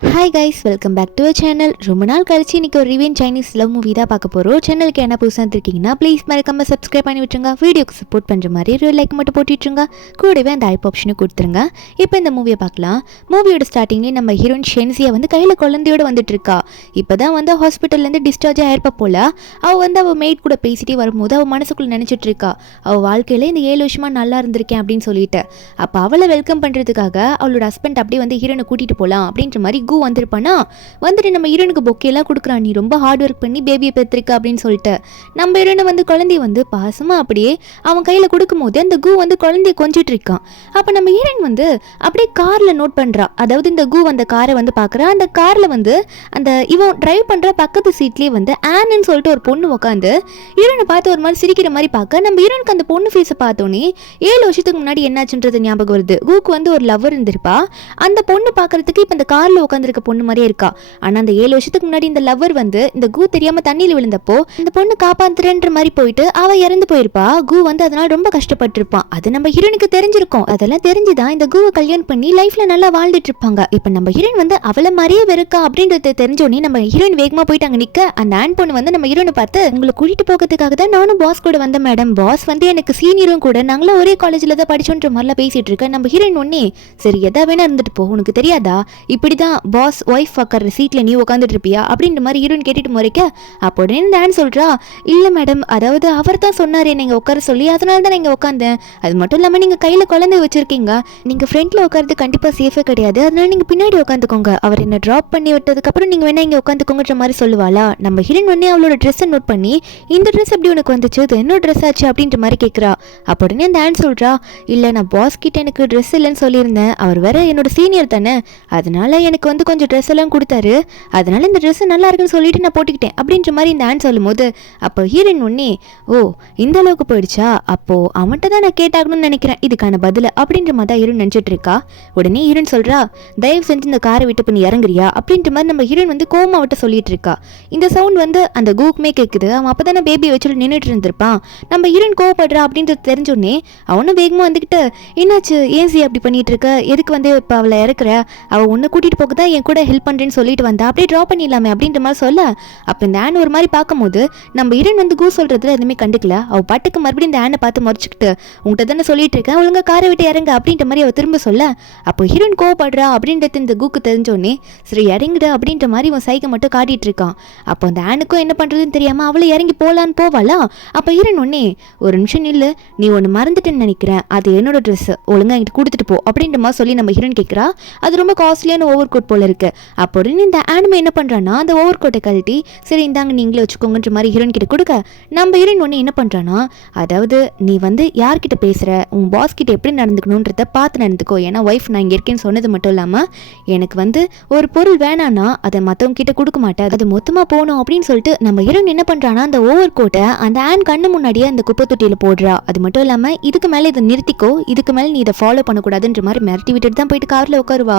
Hi guys, welcome back to channel. ரொம்ப நாள் கழிச்சு இன்னைக்கு ஒரு ரிவெஞ்ச் சைனீஸ் லவ் மூவி தான் பார்க்க போகிறோம். சேனலுக்கு என்ன புதுசாக இருக்கீங்கன்னா ப்ளீஸ் மறக்காம சப்ஸ்கிரைப் பண்ணி விட்டுருங்க. வீடியோக்கு சப்போர்ட் பண்ணுற மாதிரி ஒரு லைக் மட்டும் போட்டுட்ருங்க. கூடவே அந்த ஐப் ஆப்ஷனும் கொடுத்துருங்க. இப்போ இந்த மூவியை பார்க்கலாம். மூவியோட ஸ்டார்டிங்லேயே நம்ம ஹீரோயின் ஷென்சியா கையில் குழந்தையோடு வந்துட்டு இருக்கா. இப்போ தான் ஹாஸ்பிட்டல்லேருந்து டிஸ்சார்ஜ் ஆயிருப்ப போல. அவள் மெய்ட் கூட பேசிட்டே வரும்போது அவள் மனசுக்குள்ளே நினச்சிட்டு இருக்கா, அவள் வாழ்க்கையில் இந்த 7 வருஷமாக நல்லா இருந்திருக்கேன் அப்படின்னு சொல்லிட்டு. அப்போ அவளை வெல்கம் பண்ணுறதுக்காக அவளோட ஹஸ்பண்ட் அப்படியே ஹீரோனை கூட்டிகிட்டு போகலாம் அப்படின்ற மாதிரி வந்திருப்பானா. வந்துட்டு நம்ம ஹீரோனுக்கு பொக்கேலாம் கொடுக்குறான், நீ ரொம்ப ஹார்ட் ஒர்க் பண்ணி பேபியை பெற்றிருக்க அப்படின்னு சொல்லிட்டு. நம்ம ஹீரோனை குழந்தைய பாசமா அப்படியே அவன் கையில கொடுக்கும் போது அந்த குழந்தைய கொஞ்சிட்டு இருக்கான். அப்ப நம்ம ஹீரோயின் அப்படியே கார்ல நோட் பண்றா. அதாவது இந்த அந்த காரை பாக்குறா. அந்த கார்ல அந்த இவன் டிரைவ் பண்ற பக்கத்து சீட்லயே ஆன்னு சொல்லிட்டு ஒரு பொண்ணு உட்காந்து ஹீரோனை பார்த்து ஒரு மாதிரி சிரிக்கிற மாதிரி பார்க்க, நம்ம ஹீரோனுக்கு அந்த பொண்ணு ஃபேஸை பார்த்தோன்னே 7 வருஷத்துக்கு முன்னாடி என்னாச்சுன்றது ஞாபகம் வருது. கூக்கு ஒரு லவ்வர் இருந்திருப்பா. அந்த பொண்ணு பார்க்கறதுக்கு இப்ப இந்த கார்ல உட்காந்து பொண்ணு மாதிரியே இருக்கா. ஆனா அந்த 7 வருஷத்துக்கு முன்னாடி இந்த லவ்வர் இந்த தெரியாம தண்ணியில விழுந்தப்போ இந்த பொண்ணு காப்பாத்துறன்ற மாதிரி போயிட்டு அவ இறந்து போயிருப்பா. அதனால ரொம்ப கஷ்டப்பட்டிருப்பான். அது நம்ம ஹீரோனுக்கு தெரிஞ்சிருக்கும். அதெல்லாம் தெரிஞ்சுதான் இந்த கல்யாணம் பண்ணி லைஃப்ல நல்லா வாழ்ந்துட்டு இருப்பாங்க. இப்ப நம்ம ஹீரோயின் அவளை மாதிரியே வெறுக்கா அப்படின்றது தெரிஞ்சோடனே நம்ம ஹீரோயின் வேகமா போயிட்டு அங்க நிக்க, அந்த ஆன் பொண்ணு நம்ம ஹீரோனை பார்த்து, உங்களை கூட்டிட்டு போகிறதுக்காக தான் நானும் பாஸ் கூட வந்தேன் மேடம். பாஸ் எனக்கு சீனியரும் கூட, நாங்களும் ஒரே காலேஜ்ல தான் படிச்சோன்ற மாதிரிலாம் பேசிட்டு இருக்க. நம்ம ஹீரோயின் ஒன்னே, சரி எதா வேணா இருந்துட்டு போ, உனக்கு தெரியாதா இப்படிதான் பாஸ் ஒய்ஃப் உட்கார சீட்ல நீ உட்காந்துட்டு இருப்பியா அப்படின்ற மாதிரி ஹீரோயின் கேட்டுட்டு முறைக்க, அப்போ டான் சொல்றா, இல்ல மேடம், அதாவது அவர் தான் சொன்னாரு நீங்க உட்கார சொல்லி, அதனால தான் நீங்க உட்காந்தேன். அது மட்டும் இல்லாம நீங்க கையில குழந்தை வச்சிருக்கீங்க, நீங்க ஃப்ரண்ட்ல உட்கார்றது கண்டிப்பா சேஃபே கிடையாது, அதனால நீங்க பின்னாடி உட்காந்துக்கோங்க. அவர் என்ன டிராப் பண்ணி விட்டதுக்கு அப்புறம் நீங்க வேணா இங்க உட்காந்துக்கோங்கன்ற மாதிரி சொல்லுவாளா. நம்ம ஹீரோயின் உடனே அவளோட ட்ரெஸ் நோட் பண்ணி, இந்த ட்ரெஸ் எப்படி உனக்கு வந்துச்சு, இது என்ன ட்ரெஸ் ஆச்சு அப்படின்ற மாதிரி கேட்கறா. அப்போ உடனே அந்த ஆன் சொல்றா, இல்ல நான் பாஸ் கிட்ட எனக்கு ட்ரெஸ் இல்லைன்னு சொல்லியிருந்தேன், அவர் வேற என்னோட சீனியர் தானே, அதனால எனக்கு கொஞ்சம் ட்ரெஸ் எல்லாம் கொடுத்தாரு, அதனால இந்த ட்ரெஸ் நல்லா இருக்குன்னு சொல்லிட்டு நான் போட்டுக்கிட்டேன் அப்படின்ற மாதிரி இந்த ஆன் சொல்லும் போது, அப்போ ஹீரோயின் ஒன்னே, ஓ இந்த அளவுக்கு போயிடுச்சா, அப்போ அவன்கிட்ட தான் நான் கேட்டாகணும்னு நினைக்கிறேன் இதுக்கான பதில் அப்படின்ற மாதிரி தான் ஹீரோயின் நினைச்சிட்டு இருக்கா. உடனே ஹீரோயின் சொல்றா, தயவு செஞ்சு இந்த காரை விட்டு பண்ணி இறங்குறியா அப்படின்ற மாதிரி நம்ம ஹீரோயின் கோமா விட்டு சொல்லிட்டு இருக்கா. இந்த சவுண்ட் அந்த கூக்குமே கேட்குது. அவன் அப்பதானே பேபியை வச்சுட்டு நின்றுட்டு இருந்திருப்பான். நம்ம ஹீரோயின் கோவப்படுறா அப்படின்றது தெரிஞ்சோடனே அவனும் வேகமா வந்துக்கிட்டு, என்னாச்சு ஏன் சி அப்படி பண்ணிட்டு இருக்க, எதுக்கு இப்போ அவளை இறக்குற, அவள் ஒன்று கூட்டிட்டு போக தான் என் கூட ஹெல்ப் பண்றேன்னு சொல்லிட்டு வந்தா, அப்படியே ட்ராப் பண்ணிடலாமே அப்படின்ற மாதிரி சொல்ல, அப்போ இந்த ஆன் ஒரு மாதிரி பார்க்கும்போது நம்ம ஹீரோயின் சொல்றதுல எதுவுமே கண்டுக்கல. அவள் பாட்டுக்கு மறுபடியும் இந்த ஆனை பார்த்து முறைச்சிக்கிட்டு, உங்கள்கிட்ட தானே சொல்லிட்டு இருக்கேன், ஒழுங்கா காரை விட்டு இறங்க அப்படின்ற மாதிரி அவள் திரும்ப சொல்ல, அப்போ ஹீரோயின் கோவப்படுறா அப்படின்றது இந்த கூக்கு தெரிஞ்சோடனே, சரி இறங்குடு அப்படின்ற மாதிரி இவன் சைகை மட்டும் காட்டிட்டு இருக்கான். அப்போ அந்த ஆனுக்கும் என்ன பண்றதுன்னு தெரியாம அவளை இறங்கி போலான்னு போவாளா. அப்போ ஹீரோயின் ஒன்னே, ஒரு நிமிஷம் நில்லு, நீ ஒன்று மறந்துட்டேன்னு நினைக்கிறேன், அது என்னோட ட்ரெஸ், ஒழுங்கா என்கிட்ட கொடுத்துட்டு போ அப்படின்ற மாதிரி சொல்லி நம்ம ஹீரோயின் கேட்கிறா. அது ரொம்ப காஸ்ட்லியான ஓவர் கோட் போல இருக்கு. அப்போ இந்த ஆனிமே என்ன பண்றானா, அந்த ஓவர் கோட்டை கழட்டி, சரி இந்தாங்க நீங்களே வச்சுக்கோங்கன்ற மாதிரி ஹீரோயின் கிட்ட கொடுக்க, நம்ம ஹீரோயின் ஒன்று என்ன பண்றானா, அதாவது நீ யார்கிட்ட பேசுற, உன் பாஸ் கிட்ட எப்படி நடந்துக்கணுன்றத பார்த்து நடந்துக்கோ, ஏன்னா ஒய்ஃப் நான் இங்கே இருக்கேன்னு சொன்னது மட்டும் இல்லாமல் எனக்கு ஒரு பொருள் வேணான்னா அதை மற்றவங்க கிட்ட கொடுக்க மாட்டேன், அது மொத்தமாக போகணும் அப்படின்னு சொல்லிட்டு நம்ம ஹீரோயின் என்ன பண்றானா, அந்த ஓவர் கோட்டை அந்த ஆன் கண்ணு முன்னாடியே அந்த குப்பை தொட்டியில போடுறா. அது மட்டும் இல்லாமல் இதுக்கு மேலே இதை நிறுத்திக்கோ, இதுக்கு மேலே நீ இதை ஃபாலோ பண்ணக்கூடாதுன்ற மாதிரி மிரட்டி விட்டுட்டு தான் போயிட்டு காரில் உட்காருவா.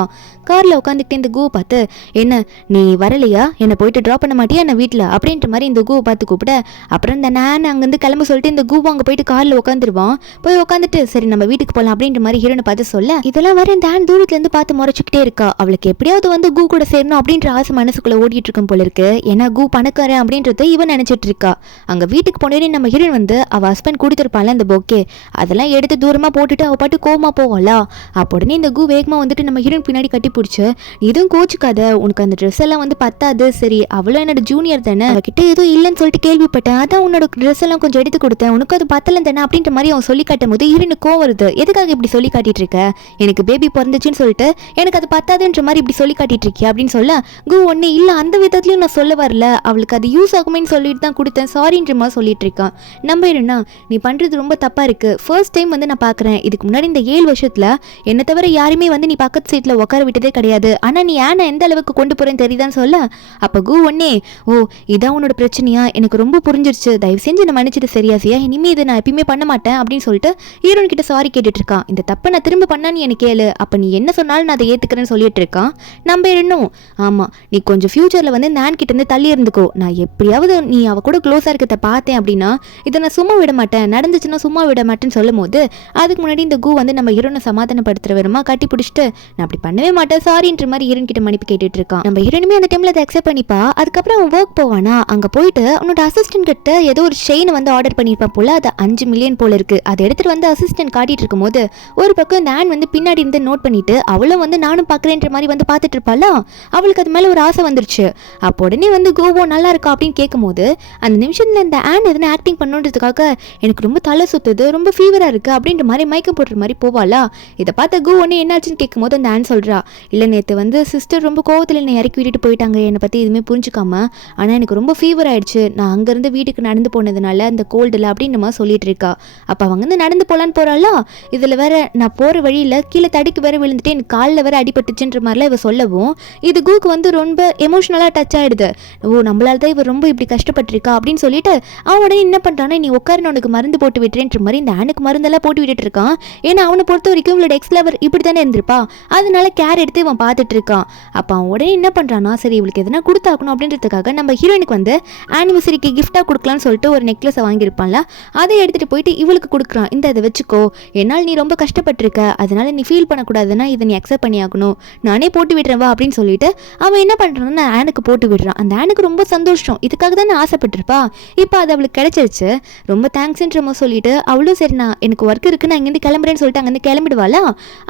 காரில் உட்காந்துக்கிட்டு இந்த கூ பார்த்து, என்ன நீ வரலையா, என்னை போயிட்டு ட்ராப் பண்ண மாட்டியா என்ன வீட்டில் அப்படின்ற மாதிரி இந்த கூவை பார்த்து கூப்பிட, அப்புறம் இந்த நான் அங்கேருந்து கிளம்ப சொல்லிட்டு இந்த கூவை அங்கே போயிட்டு காரில் உட்காந்துருவான். போய் உட்காந்துட்டு சரி நம்ம வீட்டுக்கு போகலாம் அப்படின்ற மாதிரி ஹீரோனை பார்த்து சொல்ல, இதெல்லாம் வர இந்த ஆன் தூரத்துலேருந்து பார்த்து முறைச்சிக்கிட்டே இருக்கா. அவளுக்கு எப்படியாவது கூ கூட சேரணும் அப்படின்ற ஆசை மனசுக்குள்ள ஓடிட்டு இருக்கும் போல இருக்கு. ஏன்னா கூ பணக்காரன் அப்படின்றத இவன் நினைச்சிட்டு இருக்கா. அங்கே வீட்டுக்கு போனே நம்ம ஹீரோயின் அவள் ஹஸ்பண்ட் கொடுத்துருப்பாள் அந்த பொக்கே, அதெல்லாம் எடுத்து தூரமாக போட்டுட்டு அவள் பாட்டு கோமா போவாளா. அப்போ உடனே இந்த கூ வேகமாக வந்துட்டு நம்ம ஹீரோயின் பின்னாடி கட்டி பிடிச்சி, இதுவும் கோச்சுக்காத, உனக்கு அந்த ட்ரெஸ் எல்லாம் பத்தாது, சரி அவளும் என்னோட ஜூனியர் தானே, அவகிட்ட எதுவும் இல்லைன்னு சொல்லிட்டு கேள்விப்பட்டேன், அதான் உன்னோட ட்ரெஸ் எல்லாம் கொஞ்சம் எடுத்து கொடுத்தேன், உனக்கு அது பத்தலம் தானே அப்படின்ற மாதிரி அவன் சொல்லி காட்டும் போது ஹீரோனுக்கு கோவம் வருது. எதுக்காக இப்படி சொல்லி காட்டிட்டு இருக்க, எனக்கு பேபி பிறந்துச்சுன்னு சொல்லிட்டு எனக்கு அது பத்தாதுன்ற மாதிரி இப்படி சொல்லி காட்டிட்டு இருக்கியா அப்படின்னு சொல்ல, கூ ஒன்னே இல்லை அந்த விதத்துலையும் நான் சொல்ல வரல, அவளுக்கு அது யூஸ் ஆகுமேன்னு சொல்லிட்டு தான் கொடுத்தேன், சாரின்ற மாதிரி சொல்லிட்டு இருக்கான். நம்ம என்னன்னா, நீ பண்றது ரொம்ப தப்பா இருக்கு, ஃபர்ஸ்ட் டைம் நான் பார்க்குறேன், இதுக்கு முன்னாடி இந்த 7 வருஷத்துல என்னை தவிர யாருமே நீ பக்கத்து சீட்ல உட்கார விட்டதே கிடையாது, ஆனா நீ ஏன்னா எந்த அளவுக்கு கொண்டு போறேன்னு தெரியுதான்னு சொல்ல, அப்ப கூ ஒன்னே, ஓ இதான் உன்னோட பிரச்சனையா, எனக்கு ரொம்ப புரிஞ்சிருச்சு, தயவு செஞ்சு நான் மன்னிச்சிட்டு சரியாசியா, இனிமே இதை நான் எப்பயுமே பண்ண மாட்டேன் அப்படின்னு சொல்லிட்டு ஹீரோன் கிட்ட சாரி கேட்டுட்டு இருக்கான். இந்த தப்பை நான் திரும்ப பண்ணா நீ எனக்கு கேளு, அப்ப நீ என்ன சொன்னாலும் நான் அதை ஏத்துக்கிறேன்னு சொல்லிட்டு இருக்கான். நம்ம இன்னும், ஆமா நீ கொஞ்சம் ஃபியூச்சர்ல நான் கிட்ட இருந்து தள்ளி இருந்துக்கோ, நான் எப்படியாவது நீ அவ கூட க்ளோஸா இருக்கிறத பார்த்தேன் அப்படின்னா இதை நான் சும்மா விட மாட்டேன், நடந்துச்சுன்னா சும்மா விட மாட்டேன்னு சொல்லும் போது, அதுக்கு முன்னாடி இந்த கூ நம்ம ஹீரோனை சமாதானப்படுத்துற வருமா கட்டி பிடிச்சிட்டு, நான் அப்படி பண்ணவே மாட்டேன் சாரின்ற மாதிரி ஹீரோயின் கிட்ட மன்னிப்பு கேட்டுட்டு இருக்கான். நம்ம ஹீரோனுமே அந்த டைம்ல அதை அக்செப்ட் பண்ணிப்பா. அதுக்கப்புறம் அவன் ஒர்க் போவானா, அங்க போயிட்டு அவனோட அசிஸ்டன்ட் கிட்ட ஏதோ ஒரு செயின் வந்து ஆர்டர் பண்ணிருப்பான் போல. அது 5 மில்லியன் போல இருக்கு. அதை எடுத்துட்டு வந்து அசிஸ்டன்ட் காட்டிட்டு இருக்கும் போது ஒரு பக்கம் இந்த ஆன் வந்து பின்னாடி இருந்து நோட் பண்ணிட்டு அவளும் வந்து நானும் பாக்குறேன்ற மாதிரி வந்து பாத்துட்டு இருப்பாளா. அவளுக்கு அது மேல ஒரு ஆசை வந்துருச்சு. அப்போ உடனே வந்து கோவோ நல்லா இருக்கா அப்படின்னு கேட்கும் போது அந்த நிமிஷத்துல இந்த ஆன் எதனா ஆக்டிங் பண்ணுன்றதுக்காக எனக்கு ரொம்ப தலை சுத்துது, ரொம்ப ஃபீவரா இருக்கு அப்படின்ற மாதிரி மயக்கம் போடுற மாதிரி போவாளா. இதை பார்த்த கோ ஒன்று என்னாச்சுன்னு கேட்கும் போது அந்த ஆன் சொல்றா, இல்லை நேற்று வந்து சிஸ்டர் ரொம்ப கோவத்தில் என்னை இறக்கி விட்டுட்டு போயிட்டாங்க, என்னை பற்றி எதுவுமே புரிஞ்சுக்காம. ஆனால் எனக்கு ரொம்ப ஃபீவர் ஆயிடுச்சு, நான் அங்கேருந்து வீட்டுக்கு நடந்து போனதுனால அந்த கோல்டில் அப்படின்ற மாதிரி சொல்லிட்டு இருக்கா. அப்போ அவங்க வந்து நடந்து போகலான்னு போகிறாளா. இதில் வேற நான் போகிற வழியில் கீழே தடுக்கு வேற விழுந்துட்டு எனக்கு காலில் வேற அடிபட்டுச்சுன்ற மாதிரிலாம் இவ சொல்லவும் இது கூக்கு வந்து ரொம்ப எமோஷனலாக டச் ஆகிடுது. ஓ நம்மளால தான் இவர் ரொம்ப இப்படி கஷ்டப்பட்டிருக்கா அப்படின்னு சொல்லிட்டு அவன் உடனே என்ன பண்ணுறான்னா, நீ உட்காரு உனக்கு மருந்து போட்டு விட்டுறேன்ற மாதிரி இந்த ஆனுக்கு மருந்தெல்லாம் போட்டு விட்டுட்டு இருக்கான். ஏன்னா அவனை பொறுத்த வரைக்கும் இவளோட எக்ஸ் லவர் இப்படி தானே இருந்திருப்பா, அதனால கேர் எடுத்து இவன் பார்த்துட்டு இருக்கான். அப்போ அவன் உடனே என்ன பண்ணுறான்னா, சரி இவளுக்கு எதனா கொடுத்தாக்கணும் அப்படின்றதுக்காக நம்ம ஹீரோயினுக்கு வந்து ஆனிவர்சரிக்கு கிஃப்டாக கொடுக்கலான்னு சொல்லிட்டு ஒரு நெக்லஸை வாங்கியிருப்பான்ல, அதை எடுத்துகிட்டு போயிட்டு இவளுக்கு கொடுக்குறான். இந்த அதை வச்சுக்கோ, என்னால் நீ ரொம்ப கஷ்டப்பட்டிருக்க, அதனால நீ ஃபீல் பண்ணக்கூடாதுன்னா இதை நீ அக்செப்ட் பண்ணி ஆகணும், நானே போட்டு விடுறேன் வா அப்படின்னு சொல்லிட்டு அவன் என்ன பண்ணுறான்னா ஆனுக்கு போட்டு விடுறான். அந்த ஆனுக்கு ரொம்ப சந்தோஷம், இதுக்காக தான் நான் ஆசைப்பட்டிருப்பா, இப்போ அது அவளுக்கு கிடைச்சிருச்சு, ரொம்ப தேங்க்ஸ்ன்ற மாதிரி சொல்லிட்டு அவளும் சரி நான் எனக்கு ஒர்க் இருக்கு நான் இங்கேருந்து கிளம்புறேன்னு சொல்லிட்டு அங்கேருந்து கிளம்பிடுவாளா.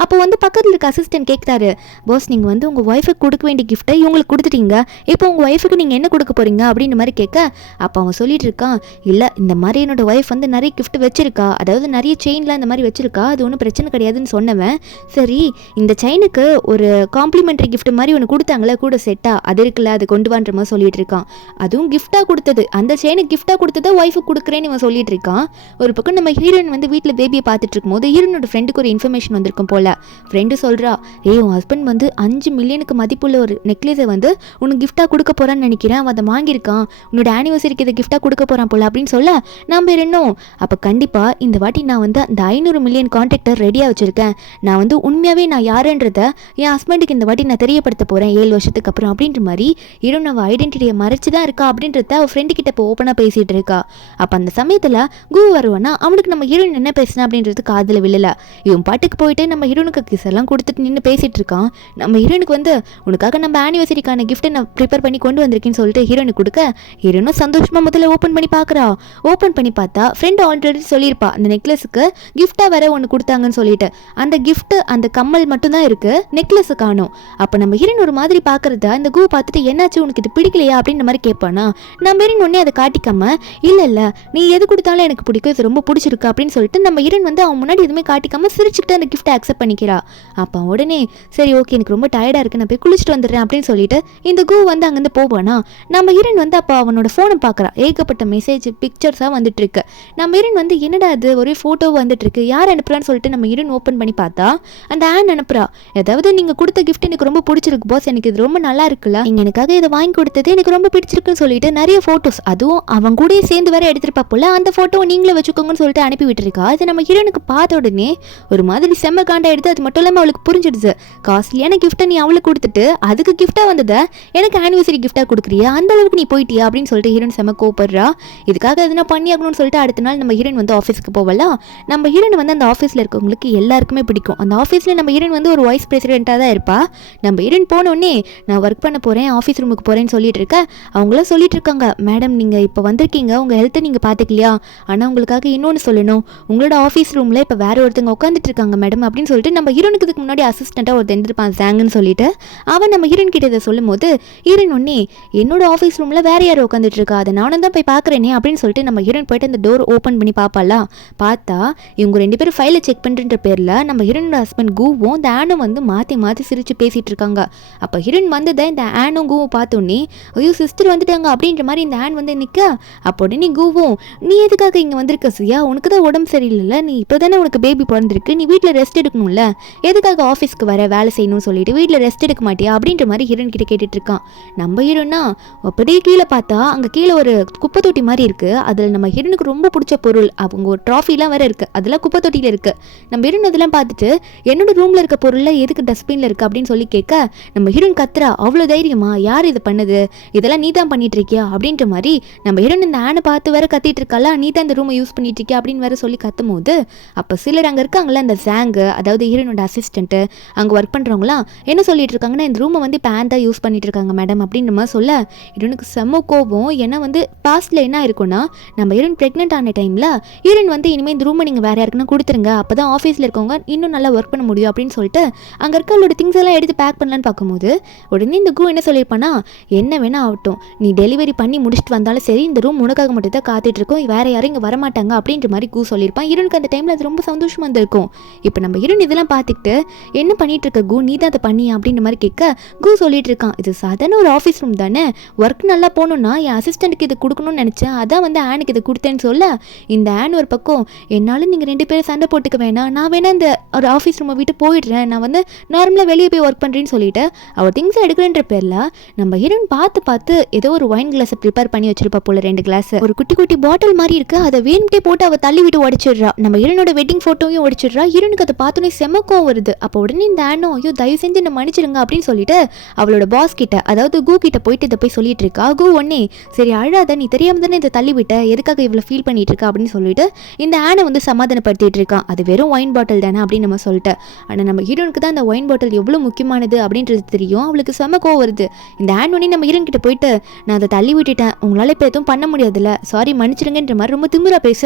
அப்போ வந்து பக்கத்தில் இருக்க அசிஸ்டன்ட் கேட்குறாரு, பாஸ் நீங்கள் வந்து உங்கள் ஒய்ஃபுக்கு கொடுக்க வேண்டிய கிஃப்ட்டை இவங்களுக்கு கொடுத்துட்டீங்க, இப்போ உங்கள் ஒய்ஃபுக்கு நீங்கள் என்ன கொடுக்க போறீங்க அப்படின்ற மாதிரி கேட்க அப்போ அவன் சொல்லிட்டு இருக்கான், இல்லை இந்த மாதிரி என்னோட ஒய்ஃப் வந்து நிறைய கிஃப்ட் வச்சிருக்கா, அதாவது நிறைய செயின்லாம் இந்த மாதிரி வச்சிருக்கா, அது ஒன்றும் பிரச்சனை கிடையாதுன்னு சொன்னவன், சரி இந்த செயினுக்கு ஒரு காம்ப்ளிமெண்ட்ரி கிஃப்ட் மாதிரி ஒன்று கொடுத்தாங்களே கூட செட்டா அது இருக்குல்ல அது கொண்டு வான்ற மாதிரி சொல்லிட்டு இருக்கான். அதுவும் கிஃப்டாக கொடுத்தது, அந்த செயினுக்கு கிஃப்டாக கொடுத்ததை ஒய்ஃபுக்கு கொடுக்குறேன்னு இவன் சொல்லிட்டு இருக்கான். ஒரு பக்கம் நம்ம ஹீரோயின் வந்து வீட்டில் பேபியை பார்த்துட்டு இருக்கும்போது ஹீரோனோட ஃப்ரெண்டுக்கு ஒரு இன்ஃபர்மேஷன் வந்திருக்கும் போல. ஃப்ரெண்டு சொல்கிறா, உன் ஹஸ்பண்ட் வந்து 5 மில்லியனுக்கு மதிப்புள்ள ஒரு நெக்லஸை வந்து உனக்கு கிஃப்டாக கொடுக்க போகிறான்னு நினைக்கிறேன், அவன் அதை வாங்கியிருக்கான், உன்னோட ஆனிவர்சரிக்கு இதை கிஃப்டாக கொடுக்க போகிறான் போல அப்படின்னு சொல்ல நம்ம ரெண்டும் அப்போ கண்டிப்பாக இந்த வாட்டி நான் வந்து அந்த 500 மில்லியன் கான்டாக்டர் ரெடியாக வச்சுருக்கேன், நான் வந்து உண்மையாகவே நான் யாருன்றதை என் ஹஸ்பண்டுக்கு இந்த வாட்டி நான் தெரியப்படுத்த போகிறேன் 7 வருஷத்துக்கு அப்புறம் அப்படின்ற மாதிரி ஹீரோன் அவள் ஐடென்டிட்டியை மறைச்சு தான் இருக்கா அப்படின்றத அவள் ஃப்ரெண்டு கிட்ட இப்போ ஓப்பனாக பேசிகிட்டு இருக்கா. அப்போ அந்த சமயத்தில் கூ வருவானா, அவனுக்கு நம்ம ஹீரோயின் என்ன பேசினா அப்படின்றது காதில் விழல. இவன் பாட்டுக்கு போயிட்டு நம்ம ஹீரோனுக்கு கிஸ் எல்லாம் கொடுத்துட்டு நின்று பேசிட்டு இருக்கான். நம்ம ஹீரோனுக்கு வந்து உனக்காக நம்ம ஆனிவர்சரிக்கான கிஃப்ட்டை நான் ப்ரிப்பேர் பண்ணி கொண்டு வந்திருக்கேன்னு சொல்லிட்டு ஹீரோனுக்கு கொடுக்க ஹீரோனும் சந்தோஷமாக முதல்ல ஓப்பன் பண்ணி பார்க்குறா. ஓப்பன் பண்ணி பார்த்தா ஃப்ரெண்டு ஆல்ரெடி சொல்லியிருப்பா அந்த நெக்லஸுக்கு கிஃப்டாக வேற ஒன்று கொடுத்தாங்கன்னு சொல்லிட்டு, அந்த கிஃப்ட் அந்த கம்மல் மட்டும்தான் இருக்கு, நெக்லஸு காணும். அப்போ நம்ம ஹீரோன் ஒரு மாதிரி பார்க்குறத அந்த கூ பார்த்துட்டு என்னாச்சு உனக்கு இது பிடிக்கலையா அப்படின்ற மாதிரி கேட்பானா. நம்ம ஹீரோன் ஒன்னே அதை காட்டிக்காம இல்லை நீ எது கொடுத்தாலும் எனக்கு பிடிக்கும், இது ரொம்ப பிடிச்சிருக்கு அப்படின்னு சொல்லிட்டு நம்ம ஹீரோன் வந்து அவன் முன்னாடி எதுவுமே காட்டிக்காம சிரிச்சுக்கிட்டு அந்த கிஃப்ட்டை அக்செப்ட் பண்ணிக்கிறா. அப்போ உடனே சரி ஓகே எனக்கு ரொம்ப டயர்டாக இருக்கு, நான் போய் குளிச்சுட்டு வந்துடுறேன் அப்படின்னு சொல்லிட்டு இந்த கூ வந்து அங்கேருந்து போவானா. நம்ம ஹீரோன் வந்து அப்போ அவனோட ஃபோனை பார்க்குறா, ஏகப்பட்ட மெசேஜ் பிக்சர்ஸாக வந்துட்டு இருக்கு. நம்ம ஹீரோன் வந்து என்னடா அது ஒரே ஃபோட்டோ வந்துட்டு இருக்கு, யார் அனுப்புறான்னு சொல்லிட்டு நம்ம ஹீரோன் ஓப்பன் பண்ணி பார்த்தா அந்த ஆன் அனுப்புறா. ஏதாவது நீங்கள் கொடுத்த கிஃப்ட் எனக்கு ரொம்ப பிடிச்சிருக்கு பாஸ், எனக்கு இது ரொம்ப நல்லா இருக்குல்ல, நீங்கள் எனக்காக இதை வாங்கி கொடுத்தது எனக்கு ரொம்ப பிடிச்சிருக்குன்னு சொல்லிட்டு நிறைய ஃபோட்டோஸ் அதுவும் அவன் கூட சேர்ந்து வேற எடுத்துருப்பா போல, அந்த ஃபோட்டோ நீங்களே வச்சுக்கோங்கன்னு சொல்லிட்டு அனுப்பி விட்டுருக்கா. அது நம்ம ஹீரோனுக்கு பார்த்த உடனே ஒரு மாதிரி செம்ம காண்டா எடுத்து, அது மட்டும் இல்லாமல் அவளுக்கு புரிஞ்சிடுது, காஸ்ட்லியான கிஃப்ட்டை நீ அவளுக்கு கொடுத்துட்டு அதுக்கு கிஃப்டாக வந்ததை எனக்கு ஆனிவர்சரி கிஃப்டாக கொடுக்குறியா, அந்த அளவுக்கு நீ போயிட்டியா அப்படின்னு சொல்லிட்டு ஹீரோன் செம்ம கோப்படுறா. இதுக்காக எதுனா பண்ணியாகணும்னு சொல்லிட்டு அடுத்த நாள் நம்ம ஹீரோன் வந்து ஆஃபீஸ்க்கு போவலாம். நம்ம ஹீரோன் வந்து அந்த ஆஃபீஸில் இருக்கவங்களுக்கு எல்லாருக்குமே பிடிக்கும். அந்த ஆஃபீஸில் நம்ம ஹீரோன் வந்து ஒரு வைஸ் பிரசிடென்ட்டாக தான் இருப்பா. நம்ம ஹீரோன் போனோடனே நான் ஒர்க் பண்ண போகிறேன், ஆஃபீஸ் ரூமுக்கு போகிறேன்னு சொல்லிட்டு இருக்க, அவங்களாம் சொல்லிட்டு இருக்காங்க, மேடம் நீங்கள் இப்போ வந்திருக்கீங்க, உங்கள் ஹெல்த்தை நீங்கள் பார்த்துக்கலையா, ஆனால் உங்களுக்காக இன்னொன்று சொல்லணும், உங்களோட ஆஃபீஸ் ரூமில் இப்போ வேற ஒருத்தங்க உட்காந்துட்டு இருக்காங்க மேடம் அப்படின்னு சொல்லிட்டு நம்ம ஹீரோனுக்கு இதுக்கு முன்னாடி அசிஸ்டண்ட்டாக ஒருத்தர் இருந்திருப்பான் ஜாங்குன்னு சொல்லிட்டு அவன் நம்ம ஹீரோன் கிட்ட இதை சொல்லும் போது ஹீரோன் ஒன்னே என்னோட ஆஃபீஸ் ரூமில் வேற யாரும் உட்காந்துட்டு இருக்கா, அதை நானும் தான் போய் பார்க்குறேனே அப்படின்னு சொல்லிட்டு நம்ம ஹீரோன் போயிட்டு அந்த டோர் ஓப்பன் பண்ணி பார்ப்பாளா. பார்த்தா இவங்க 2 பேரும் ஃபைலை செக் பண்ணுற பேரில் நம்ம ஹீரோனோட ஹஸ்பண்ட் கூவும் இந்த ஆனும் வந்து மாற்றி மாற்றி சிரித்து பேசிகிட்டு இருக்காங்க. அப்போ ஹீரோன் வந்ததை இந்த ஆனும் கூவும் பார்த்தோன்னே ஐயோ சிஸ்டர் வந்துட்டாங்க அப்படின்ற மாதிரி இந்த ஆன் வந்து நிற்க, அப்போ உடனே கூவும் நீ எதுக்காக இங்கே வந்திருக்க சியா, உனக்கு தான் உடம்பு சரியில்லை, நீ இப்போ தானே உனக்கு பேபி பிறந்திருக்கு, நீ வீட்டில் ரெஸ்ட் எடுக்கணும்ல, எதுக்காக ஆஃபீஸ்க்கு வர வேலை செய்யணும்னு சொல்லிட்டு வீட்டில் ரெஸ்ட் எடுக்க மாட்டியா அப்படின்ற மாதிரி ஹீரோன் கிட்ட கேட்டுட்டு இருக்கான். நம்ம ஹீரோனா அப்படியே கீழே பார்த்தா அங்கே கீழே ஒரு குப்பை தொட்டி மாதிரி இருக்குது, அதில் நம்ம ஹீரோனுக்கு ரொம்ப பிடிச்ச பொருள் அவங்க ஒரு ட்ராஃபிலாம் வேறு இருக்குது, அதெல்லாம் குப்பை தொட்டியில் இருக்குது. நம்ம ஹீரோன் அதெல்லாம் பார்த்துட்டு என்னோட ரூமில் இருக்க பொருளில் எதுக்கு டஸ்ட்பினில் இருக்குது அப்படின்னு சொல்லி கேட்க நம்ம ஹீரோன் கத்துறா, அவ்வளோ தைரியமா, யார் இது பண்ணது, இதெல்லாம் நீ தான் பண்ணிட்டு இருக்கியா அப்படின்ற மாதிரி நம்ம ஹீரோன் இந்த ஆனை பார்த்து வேற கத்திட்டு இருக்காளா, நீ தான் இந்த ரூமை யூஸ் பண்ணிட்டு இருக்கியா அப்படின்னு வேற சொல்லி கத்தும் போது அப்போ சிலர் அங்கே இருக்காங்களா அந்த ஜாங்கு, அதாவது ஹீரோனோட அசிஸ்டன்ட்டு அங்கே ஒர்க் பண்ணுறவங்களாம் என்ன சொல்லிட்டு இருக்காங்கன்னா இந்த ரூமை வந்து இப்போ ஆன் தான் யூஸ் பண்ணிட்டு இருக்காங்க மேடம் அப்படின்ற மாதிரி சொல்ல ஹீரோனுக்கு செம்ம கோபம். ஏன்னா வந்து பாஸ்ட்ல என்ன இருக்குன்னா நம்ம ஹீரோன் பிரெக்னென்ட் ஆன டைம்ல ஹீரோன் வந்து இனிமேல் இந்த ரூமை நீங்கள் வேற யாருக்குன்னா கொடுத்துருங்க, அப்பதான் ஆஃபீஸில் இருக்கவங்க இன்னும் நல்லா ஒர்க் பண்ண முடியும் அப்படின்னு சொல்லிட்டு அங்கே இருக்க அவளோட திங்ஸ் எல்லாம் எடுத்து பேக் பண்ணலான்னு பார்க்கும்போது உடனே இந்த கு என்ன சொல்லியிருப்பானா, என்ன வேணா ஆகட்டும், நீ டெலிவரி பண்ணி முடிச்சுட்டு வந்தாலும் சரி இந்த ரூம் உனக்காக மட்டும் தான் காத்துட்டு இருக்கும், வேற யாரும் இங்கே வரமாட்டாங்க அப்படின்ற மாதிரி கு சொல்லியிருப்பான். ஹீரோனுக்கு அந்த டைமில் அது ரொம்ப சந்தோஷமா இருந்திருக்கும். இப்போ நம்ம ஹீரோன் இதெல்லாம் பார்த்துக்கிட்டு என்ன பண்ணிட்டு இருக்க கு, நீ தான் அதை பண்ணி அப்படின்ற மாதிரி கேட்க கு சொல்லிட்டு இருக்கான், இது சாதாரண ஒரு ஆஃபீஸ் ரூம் தானே, ஒர்க் நல்லா போகணும்னா என் அசிஸ்டண்ட்டுக்கு இது கொடுக்கணும்னு நினச்சேன், அதான் வந்து ஆனுக்கு இதை கொடுத்தேன்னு சொல்ல இந்த ஆன் ஒரு பக்கம் என்னால் நீங்கள் 2 பேரும் சண்டை போட்டுக்க வேணாம், நான் வேணா இந்த ஒரு ஆஃபீஸ் ரூமை விட்டு போயிடுறேன், நான் வந்து நார்மலாக வெளியே போய் ஒர்க் பண்ணுறேன்னு சொல்லிட்டு அவள் திங்ஸ் எடுக்கிறன்ற பேரில் நம்ம ஹீரோன் பார்த்து ஏதோ ஒரு ஒயின் கிளாஸை ப்ரிப்பேர் பண்ணி வச்சிருப்பா போல, 2 கிளாஸ் ஒரு குட்டி குட்டி பாட்டில் மாதிரி இருக்கு, அதை வேணும்ட்டே போட்டு அவள் தள்ளி விட்டு உடைச்சிடுறா. நம்ம ஹீரோனோட வெட்டிங் ஃபோட்டோவையும் உடைச்சிடுறா. ஹீரோனுக்கு அதை பார்த்தோன்னே செமக்கம் வருது. அப்போ உடனே இந்த ஆனோ ஐயோ தயவு செஞ்சு என்ன மன்னிச்சிடுங்க அப்படின்னு சொல்லிட்டு அவளோட பாஸ் கிட்ட அதாவது கு கிட்ட போயிட்டு இதை போய் சொல்லிட்டு இருக்கா. கு ஒன்னே சரி அழாத, நீ தெரியாம தானே இதை தள்ளி விட்ட, எதுக்காக இவ்வளோ ஃபீல் பண்ணிட்டு இருக்கா அப்படின்னு சொல்லிட்டு இந்த ஆனை வந்து சமாதானப்படுத்திட்டு இருக்கான். அது வெறும் ஒயின் பாட்டில் தானே அப்படின்னு நம்ம சொல்லிட்டு, ஆனால் நம்ம ஹீரோனுக்கு தான் அந்த ஒயின் பாட்டில் எவ்வளோ முக்கியமானது அப்படின்றது தெரியும். அவளுக்கு செம கோவம் வருது. இந்த ஆன் ஒன்னே நம்ம ஹீரோன் கிட்ட போயிட்டு நான் அதை தள்ளி விட்டுட்டேன், உங்களால் இப்போ எதுவும் பண்ண முடியாதுல்ல, சாரி மன்னிச்சிடுங்கன்ற மாதிரி ரொம்ப திமிரா பேச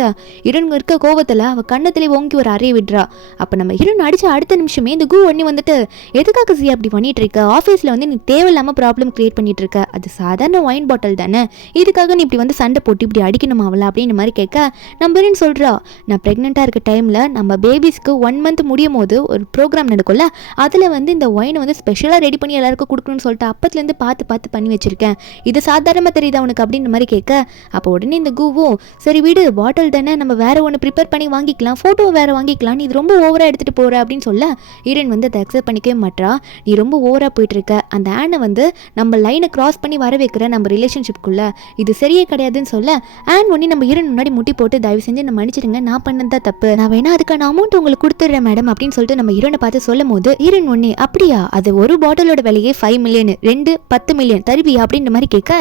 ஹீரோன் இருக்க கோவத்தில் அவள் கண்ணத்திலே ஓங்கி ஒரு அறையை விடுறா. அப்போ நம்ம ஹீரோன் அடிச்ச அடுத்த நிமிஷமே இந்த கு ஒன்னே வந்துட்டு எதுக்காக சி அப்படி பண்ணிட்டு இருக்க, ஆஃபீஸில் வந்து நீ தேவையில்லாமல் ப்ராப்ளம் கிரியேட் பண்ணிட்டு இருக்க, அது சாதாரண ஒயின் பாட்டில் தானே, இதுக்காக நீ இப்படி வந்து சண்டை போட்டு இப்படி அடிக்கணுமா அவளை அப்படின்னு மாதிரி கேட்க நம்ம ஹீரோன் சொல்கிறா, நான் ப்ரெக்னெண்ட்டாக இருக்க டைமில் நம்ம பேபிஸ்க்கு 1 மந்த் முடியும் போது ஒரு ப்ரோக்ராம் நடக்கும்ல, அதில் வந்து இந்த ஒயினை வந்து ஸ்பெஷலாக ரெடி பண்ணி எல்லாருக்கும் கொடுக்கணும்னு சொல்லிட்டு அப்பத்துலேருந்து பார்த்து பண்ணி வச்சிருக்கேன், இது சாதாரணமாக தெரியுதா உனக்கு அப்படின்ற மாதிரி கேட்க அப்போ உடனே இந்த குவும் சரி வீடு பாட்டில் தானே, நம்ம வேற ஒன்று ப்ரிப்பேர் பண்ணி வாங்கிக்கலாம், ஃபோட்டோ வேற வாங்கிக்கலாம், நீ இது ரொம்ப ஓவராக எடுத்துகிட்டு போகிற அப்படின்னு சொல்ல ஹீரோன் வந்து அதை அக்செப்ட் பண்ணிக்கவே மாட்டா. நீ ரொம்ப ஓவராக போயிட்டு இருக்க, அந்த ஆனை வந்து நம்ம லைனை கிராஸ் பண்ணி வர வைக்கிற நம்ம ரிலேஷன்ஷிப்குள்ள இது சரியே கிடையாதுன்னு சொல்ல ஆன் ஒன்னி நம்ம ஹீரோன் முன்னாடி முட்டி போட்டு தயவு செஞ்சு நம்ம மன்னிச்சிடுங்க, நான் பண்ணது தான் தப்பு, நான் வேணா அதுக்கான அமௌண்ட் உங்களுக்கு கொடுத்துட்றேன் மேடம் அப்படின்னு சொல்லிட்டு நம்ம ஹீரோனை பார்த்து சொல்லும் போது ஹீரோன் ஒன்னே அப்படியா, அது ஒரு பாட்டிலோட விலையே 5 மில்லியன், 2 10 மில்லியன் தருவியா அப்படின்ற மாதிரி கேட்க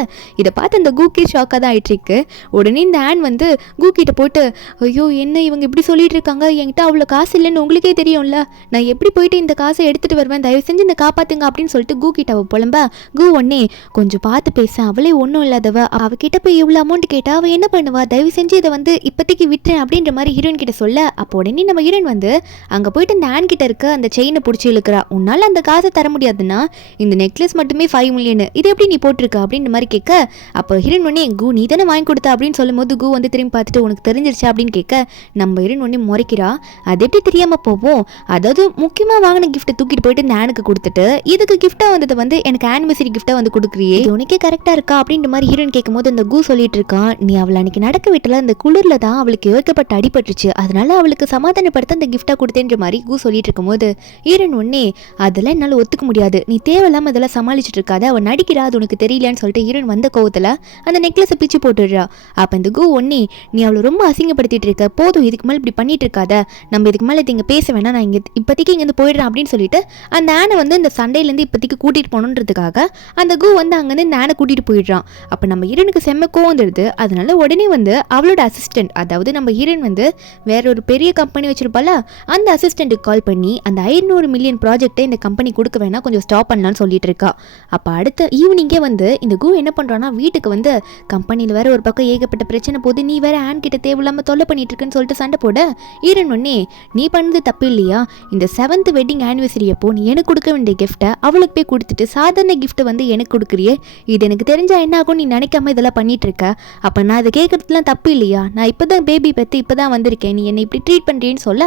இதை பார்த்து அந்த கூக்கே ஷாக்காக தான் ஆயிட்டு இருக்கு. உடனே இந்த ஆன் வந்து கூக்கிட்ட போட்டு ஐயோ என்ன இவங்க இப்படி சொல்லிட்டு இருக்காங்க, என்கிட்ட அவ்வளோ காசு இல்லைன்னு உங்களுக்கே தெரியும்ல, நான் எப்படி போயிட்டு இந்த காசை எடுத்துட்டு வருவேன், தயவு செஞ்சு இந்த காப்பாத்துங்க அப்படின்னு சொல்லிட்டு கூ கிட்ட அவள் புலம்ப கு ஒன்னே கொஞ்சம் பார்த்து பேச, அவளே ஒன்றும் இல்லாதவ, அவகிட்ட போய் இவ்வளோ அமௌண்ட் கேட்டா அவள் என்ன பண்ணுவா, தயவு செஞ்சு இதை வந்து இப்போதைக்கு விட்டுறேன் அப்படின்ற மாதிரி ஹீரோயின் கிட்ட சொல்ல அப்போ உடனே நம்ம ஹீரோயின் வந்து அங்கே போயிட்டு அந்த ஆன் கிட்ட இருக்க அந்த செயினை பிடிச்சி இழுக்கிறா, உன்னால் அந்த காசை தர முடியாதுன்னா இந்த நெக்லஸ் மட்டுமே 5 மில்லியன், இது எப்படி நீ போட்டிருக்க அப்படின்ற மாதிரி கேட்க அப்போ ஹீரோயின் ஒன்னே கு நீ தானே வாங்கி கொடுத்தா அப்படின்னு சொல்லும் போது கு வந்து திரும்பி பார்த்துட்டு உனக்கு தெரிஞ்சிருச்சா அப்படின்னு கேட்க நம்ம ஹீரோயின் ஒன்னே முறைக்கிறா, அது எப்படி தெரியாமல் போவோம், அதாவது முக்கியமாக வாங்கின கிஃப்ட்டை தூக்கிட்டு போயிட்டு இந்த ஆனுக்கு கொடுத்துட்டு இதுக்கு கிஃப்டாக வந்தது வந்து எனக்கு ஆனிவர்சரி கிஃப்டாக வந்து கொடுக்குறியே, இது உனக்கே கரெக்டாக இருக்கா அப்படின்ற மாதிரி ஹீரோயின் கேட்கும் போது அந்த கு சொல்லிட்டு இருக்கான், நீ அவளை அன்னைக்கு நடக்க விட்டல அந்த குளிரில் தான் அவளுக்கு ஏற்கப்பட்ட அடிபட்டுருச்சு, அதனால அவளுக்கு சமாதானப்படுத்த அந்த கிஃப்டாக கொடுத்தேன்ற மாதிரி கு சொல்லிட்டு இருக்கும் போது ஹீரோயின் ஒன்னே அதெல்லாம் என்னால் ஒத்துக்க முடியாது, நீ தேவையில்லாமல் இதெல்லாம் சமாளிச்சுட்டு இருக்காது, அவள் நடிக்கிறா அது உனக்கு தெரியலன்னு சொல்லிட்டு ஹீரோயின் வந்த கோவத்தில் அந்த நெக்லஸை பிச்சு போட்டுடுறா. அப்போ இந்த கு ஒன்னே நீ அவளை ரொம்ப அசிங்கப்படுத்திட்டு இருக்க, போதும் இதுக்கு மேலே இப்படி பண்ணிட்டு இருக்காத, நம்ம இதுக்கு மேலே இங்கே பேச வேணாம், நான் இங்கே இப்போதைக்கு இங்கேருந்து போயிடுறேன் அப்படின்னு சொல்லிட்டு அந்த ஆனை வந்து இந்த சண்டையிலேருந்து இப்போதைக்கு கூட்டிகிட்டு போகணுன்றதுக்காக அந்த கு வந்து அங்கேருந்து இந்த ஆனை கூட்டிகிட்டு போயிடுறான். அப்போ நம்ம ஹீரோனுக்கு செம்ம கோவம் வந்துடுது. அதனால உடனே வந்து அவளோட அசிஸ்டன்ட் அதாவது நம்ம ஹீரோயின் வந்து வேற ஒரு பெரிய கம்பெனி வச்சிருப்பால அந்த அசிஸ்டண்ட்டுக்கு கால் பண்ணி அந்த 500 மில்லியன் ப்ராஜெக்டை இந்த கம்பெனி கொடுக்க வேணா கொஞ்சம் ஸ்டாப் பண்ணலான்னு சொல்லிட்டு இருக்கா. அப்போ அடுத்த ஈவினிங்கே வந்து இந்த கு என்ன பண்ணுறான்னா வீட்டுக்கு வந்து கம்பெனியில் வேற ஒரு பக்கம் ஏகப்பட்ட பிரச்சனை போது நீ வேற ஆன் கிட்ட தேவையில்லாமல் தொல்லை பண்ணிட்டு இருக்குன்னு சொல்லிட்டு சண்டை போட ஹீரோயின் ஒன்னே நீ பண்ணது தப்பு இல்லையா, இந்த 7th வெட்டிங் ஆனிவர்சரி அப்போ நீ எனக்கு கொடுக்க வேண்டிய கிஃப்ட்டை அவளுக்கு போய் கொடுத்துட்டு சாதாரண கிஃப்ட்டை வந்து எனக்கு கொடுக்குறியே, இது எனக்கு தெரிஞ்சா என்ன ஆகும் நீ நினைக்காம இதெல்லாம் பண்ணிட்டு இருக்க, அப்போ நான் அதை கேட்கறதுலாம் தப்பு இல்லையா, நான் இப்போ தான் பேபி பற்றி இப்போ தான் வந்திருக்கேன், நீ என்னை இப்படி ட்ரீட் பண்ணுறேன்னு சொல்ல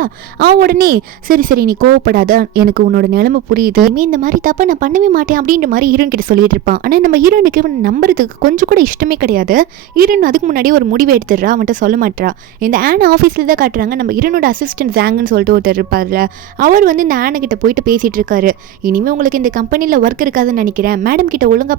உடனே சரி நீ கோவப்படாத, எனக்கு உன்னோட நிலைமை புரியுது, இந்த மாதிரி தப்பை நான் பண்ணவே மாட்டேன் அப்படின்ற மாதிரி ஹீரோயின் கிட்ட சொல்லிட்டு இருப்பான். ஆனால் நம்ம ஹீரோயினுக்கு நம்புறதுக்கு கொஞ்சம் கூட இஷ்டமே கிடையாது. ஹீரோயின் அதுக்கு முன்னாடி ஒரு முடிவு எடுத்துடுறா, அவன்கிட்ட சொல்ல மாட்டா. இந்த ஆன் ஆஃபீஸில் தான் காட்டுறாங்க நம்ம ஹீரோனோட அசிஸ்டன்ட் ஜாங்குன்னு சொல்லிட்டு ஒருத்தர் இருப்பார்ல, அவர் வந்து இந்த ஆனை கிட்ட போயிட்டு பேசிட்டு இருக்காரு, இனிமேல் உங்களுக்கு இந்த கம்பெனியில் ஒர்க் இருக்காதுன்னு நினைக்கிறேன், மேடம் கிட்ட ஒழுங்காக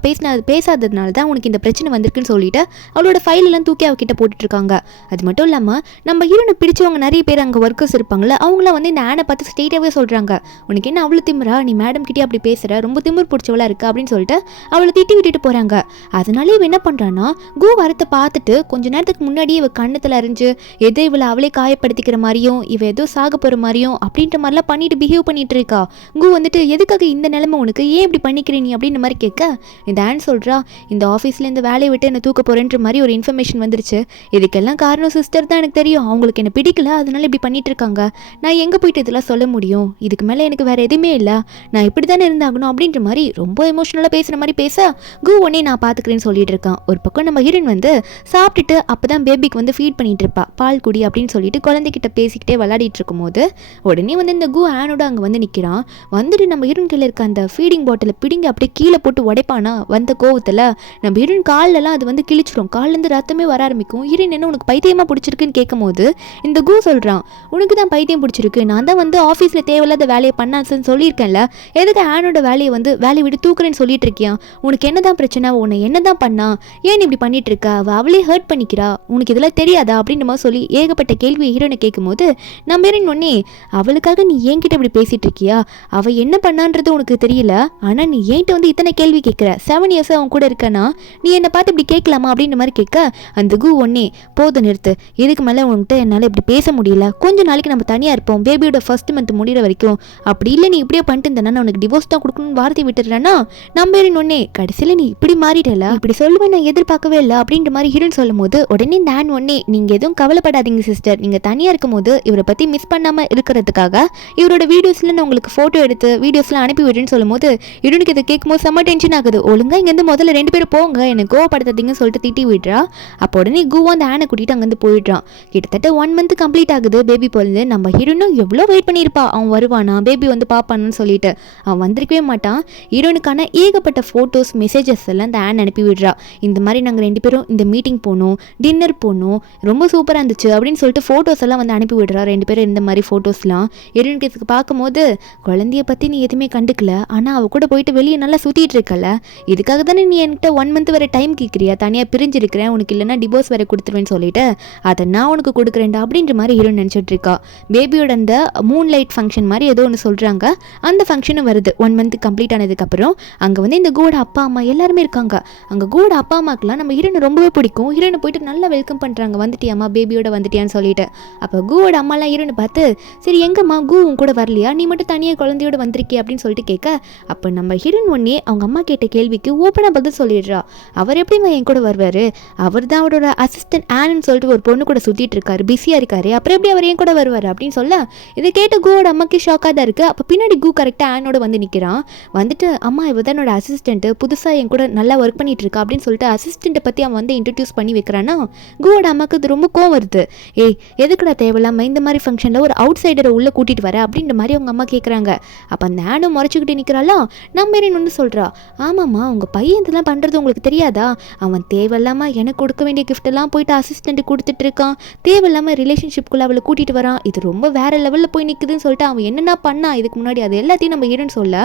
பேசாததுனால தான் உனக்கு இந்த பிரச்சனை வந்திருக்குன்னு சொல்லிட்டு அவளோட ஃபைல் எல்லாம் தூக்கி அவகிட்ட போட்டுட்டு இருக்காங்க. அது மட்டும் இல்லாமல் நம்ம ஹீரோனை பிடிச்சவங்க நிறைய பேர் அங்கே ஒர்க்கர்ஸ் இருப்பாங்களே அவங்கள வந்து இந்த ஆனை பார்த்து ஸ்ட்ரெயிட்டாகவே சொல்கிறாங்க, உனக்கு என்ன அவ்வளோ திமிரா, நீ மேடம் கிட்டே அப்படி பேசுகிற, ரொம்ப திமிர் பிடிச்சவளா இருக்கு அப்படின்னு சொல்லிட்டு அவளை திட்டி விட்டுட்டு போகிறாங்க. அதனாலே இவ என்ன பண்ணுறான்னா கு வரத்தை பார்த்துட்டு கொஞ்ச நேரத்துக்கு முன்னாடியே இவ கண்ணத்தில் அறிஞ்சு எதோ இவளை அவளே காயப்படுத்திக்கிற மாதிரியும் இவ ஏதோ சாக போகிற மாதிரியும் அப்படின்ற மாதிரிலாம் பண்ணிட்டு பிஹேவ் பண்ணிட்டு இருக்கா. கு வந்துட்டு எதுக்கு எதுக்காக இந்த நிலைமை உனக்கு, ஏன் இப்படி பண்ணிக்கிறீ நீ அப்படின்ற மாதிரி கேட்க இந்த ஆன் சொல்கிறா, இந்த ஆஃபீஸில் இந்த வேலையை விட்டு என்னை தூக்க போகிறேன்ற மாதிரி ஒரு இன்ஃபர்மேஷன் வந்துருச்சு. இதுக்கெல்லாம் காரணம் சிஸ்டர் தான், எனக்கு தெரியும். அவங்களுக்கு என்ன பிடிக்கல, அதனால இப்படி பண்ணிட்டு இருக்காங்க. நான் எங்கே போயிட்டு இதெல்லாம் சொல்ல முடியும்? இதுக்கு மேலே எனக்கு வேறு எதுவுமே இல்லை, நான் இப்படி தானே இருந்தாகணும் அப்படின்ற மாதிரி ரொம்ப எமோஷனலாக பேசுகிற மாதிரி பேச கு உடனே நான் பார்த்துக்கிறேன்னு சொல்லிட்டு இருக்கான். ஒரு பக்கம் நம்ம ஹீரோயின் வந்து சாப்பிட்டுட்டு அப்போ தான் பேபிக்கு வந்து ஃபீட் பண்ணிட்டு இருப்பா. பால் குடி அப்படின்னு சொல்லிட்டு குழந்தைகிட்ட பேசிக்கிட்டே விளையாடிட்டு இருக்கும்போது உடனே வந்து இந்த கு ஆனோட அங்கே வந்து நிற்கிறான். வந்துட்டு நம்ம ஹீரோயின் கீழே இருக்க அந்த ஃபீடிங் பாட்டிலை பிடிங்க அப்படியே கீழே போட்டு உடைப்பானா. வந்த கோவத்தில் நம்ம ஹீரோயின் காலெல்லாம் அது வந்து கிழிச்சிடும். கால்லேருந்து ரத்தமே வர ஆரம்பிக்கும். ஹீரோயின் என்ன உனக்கு பைத்தியமாக பிடிச்சிருக்குன்னு கேட்கும் போது இந்த கு சொல்கிறான், உனக்கு தான் பைத்தியம் பிடிச்சிருக்கு, நான் தான் வந்து ஆஃபீஸில் தேவையில்லாத வேலையை பண்ணான்னு சொல்லியிருக்கேன்ல, எதுக்கு ஆனோட வேலையை வந்து வேலையை விட்டு தூக்குறேன்னு சொல்லிட்டு இருக்கியா? உனக்கு என்ன தான் பிரச்சனை, உன்னை என்ன தான் பண்ணா, ஏன் இப்படி பண்ணிட்டு இருக்கா, அவளே ஹர்ட் பண்ணிக்கிறா, உனக்கு இதெல்லாம் தெரியாதா அப்படின்ற மாதிரி சொல்லி ஏகப்பட்ட கேள்வி ஹீரோனை கேட்கும்போது நம்ம ஹீரோயின் ஒன்னே, அவளுக்காக நீ என்கிட்ட இப்படி பேசிட்டு இருக்கியா, அவள் என்ன பண்ணான்றது உனக்கு தெரியல, ஆனால் நீ ஏன்ட்டு வந்து இத்தனை கேள்வி கேட்குற, 7 இயர்ஸ் அவன் கூட இருக்கனா, நீ என்னை பார்த்து இப்படி கேட்கலாமா அப்படின்ற மாதிரி கேட்க அந்த கு ஒன்னே, போதும் நிறுத்து, இதுக்கு மேலே உன்கிட்ட என்னால் இப்படி பேச முடியல, கொஞ்சம் நாளைக்கு நம்ம தனியாக இருப்போம், பேபியோட ஃபர்ஸ்ட் மந்த் முடிகிற வரைக்கும், அப்படி இல்லை நீ இப்படியே பண்ணிட்டு இருந்தேன்னா நான் உனக்கு டிவோர்ஸ் தான் கொடுக்கணும்னு வார்த்தை விட்டுறேன்னா நம்ம ஹீரோயின் ஒன்னே, கடைசியில் நீ இப்படி மாறிடல, இப்படி சொல்லுவேன் நான் எதிர்பார்க்கவே இல்லை அப்படின்ற மாதிரி ஹீரோயின் சொல்லும் போது உடனே நான் ஒன்னே, நீங்கள் எதுவும் கவலைப்படாதீங்க சிஸ்டர், நீங்கள் தனியாக இருக்கும் போது இவரை பற்றி மிஸ் பண்ணாமல் இருக்கிறதுக்காக இவரோட வீடியோஸில் நான் உங்களுக்கு ஃபோட்டோ எடுத்து வீடியோஸ்லாம் அனுப்பி விடுறேன்னு சொல்லும் போது ஹீரோனுக்கு இதை கேட்கும்போது செம்ம டென்ஷன் ஆகுது. ஒழுங்கா இங்கேருந்து முதல்ல 2 பேரும் போங்க, எனக்கு கோவப்படுத்தாதீங்கன்னு சொல்லிட்டு திட்டி விடுறா. அப்போ உடனே குவா அந்த ஆனை கூட்டிட்டு அங்கேருந்து போயிடுறான். கிட்டத்தட்ட 1 மந்த் கம்ப்ளீட் ஆகுது பேபி பொழுது. நம்ம ஹீரோனும் எவ்வளோ வெயிட் பண்ணியிருப்பா, அவன் வருவானா பேபி வந்து பார்ப்பானு சொல்லிட்டு. அவன் வந்திருக்கவே மாட்டான். ஹீரோனுக்கான ஏகப்பட்ட ஃபோட்டோஸ் மெசேஜஸ் எல்லாம் அந்த ஆன் அனுப்பி விடுறா. இந்த மாதிரி நாங்கள் 2 பேரும் இந்த மீட்டிங் போனோம், டின்னர் போனோம், ரொம்ப சூப்பராக இருந்துச்சு அப்படின்னு சொல்லிட்டு ஃபோட்டோஸ் எல்லாம் வந்து அனுப்பி விடுறா. 2 பேரும் இந்த மாதிரி ஃபோட்டோஸ்லாம் ஹீரோனுக்கு இதுக்கு பார்க்கும்போது, குழந்தைய பற்றி நீ எதுவுமே கண்டுக்கல, ஆனால் அவள் கூட போயிட்டு வெளியே நல்லா சுற்றிட்டு இருக்கல, இதுக்காக தானே நீ என்கிட்ட 1 மந்த் வரை டைம் கேட்குறியா, தனியாக பிரிஞ்சிருக்கிறேன், உனக்கு இல்லைன்னா டிவோர்ஸ் வேறு கொடுத்துருவேன்னு சொல்லிட்டு அதை நான் உனக்கு கொடுக்குறேன்டா அப்படின்ற மாதிரி ஹீரோயின் நினச்சிட்டு இருக்கா. பேபியோட அந்த மூன் லைட் ஃபங்க்ஷன் மாதிரி ஏதோ ஒன்று சொல்கிறாங்க, அந்த ஃபங்க்ஷனும் வருது 1 மந்த் கம்ப்ளீட் ஆனதுக்கப்புறம். அங்கே வந்து இந்த கோட அப்பா அம்மா எல்லாருமே இருக்காங்க. அங்கே கோட அப்பா அம்மாக்கெல்லாம் நம்ம ஹீரோனை ரொம்பவே பிடிக்கும். ஹீரோனை போயிட்டு நல்லா வெல்கம் பண்ணுறாங்க, வந்துட்டியாம்மா பேபியோட வந்துட்டியான்னு சொல்லிட்டு. அப்போ கூவோட அம்மாலாம் ஹீரோனை பார்த்து, சரி எங்கம்மா கூ உன் கூட வரலையா, நீ மட்டும் தனியாக குழந்தையோட வந்திருக்கிய அப்படின்னு சொல்லிட்டு கேட்க, அப்போ நம்ம ஹீரோயின் ஒன்னே அவங்க அம்மா கேட்ட கேள்விக்கு ஓப்பனாக பதில் சொல்லிடுறா. அவர் எப்படிம்மா என் கூட வருவார், அவர் தான் அவரோட அசிஸ்டன்ட் ஆன்னு சொல்லிட்டு ஒரு பொண்ணு கூட சுற்றிட்டு இருக்காரு, பிஸியாக இருக்காரு, அப்புறம் எப்படி அவர் என் கூட வருவார் அப்படின்னு சொல்ல, இதை கேட்டு கூவோட அம்மாக்கு ஷாக்காக தான் இருக்குது. அப்போ பின்னாடி கூ கரெக்டாக ஆனோட வந்து நிற்கிறான். வந்துட்டு அம்மா இவ தான் என்னோட அசிஸ்டன்ட்டு, புதுசாக என் கூட நல்லா ஒர்க் பண்ணிட்டு இருக்கா அப்படின்னு சொல்லிட்டு அசிஸ்டண்ட்டை பற்றி அவன் வந்து இன்ட்ரடியூஸ் பண்ணி வைக்கிறான்னா கூவோட அம்மாவுக்கு இது ரொம்ப கோவம் வருது. ஏய் எதுக்குடா தேவையில்லாமல் இந்த மாதிரி ஃபங்க்ஷனில் ஒரு அவுட் சைடரை உள்ளே கூட்டிகிட்டு வர அப்படின்ற மாதிரி அவங்க அம்மா கேட்குறாங்க. அப்போ அந்த ஆனும் முறைச்சிக்கிட்டு நிற்கிறாளா. நம்ம ஒன்று சொல்கிறா, ஆமாம்மா உங்கள் பையன் இதெல்லாம் பண்ணுறது உங்களுக்கு தெரியாதா, அவன் தேவையில்லாமல் எனக்கு கொடுக்க வேண்டிய கிஃப்டெல்லாம் போயிட்டு அசிஸ்டண்ட்டு கொடுத்துட்டு இருக்கான், தேவையில்லாமல் ரிலேஷன்ஷிப்குள்ளே அவளை கூட்டிகிட்டு வரான், இது ரொம்ப வேறு லெவலில் போய் நிற்குதுன்னு சொல்லிட்டு அவன் என்னென்ன பண்ணா இதுக்கு முன்னாடி அது எல்லாத்தையும் நம்ம ஹீரோன்னு சொல்ல,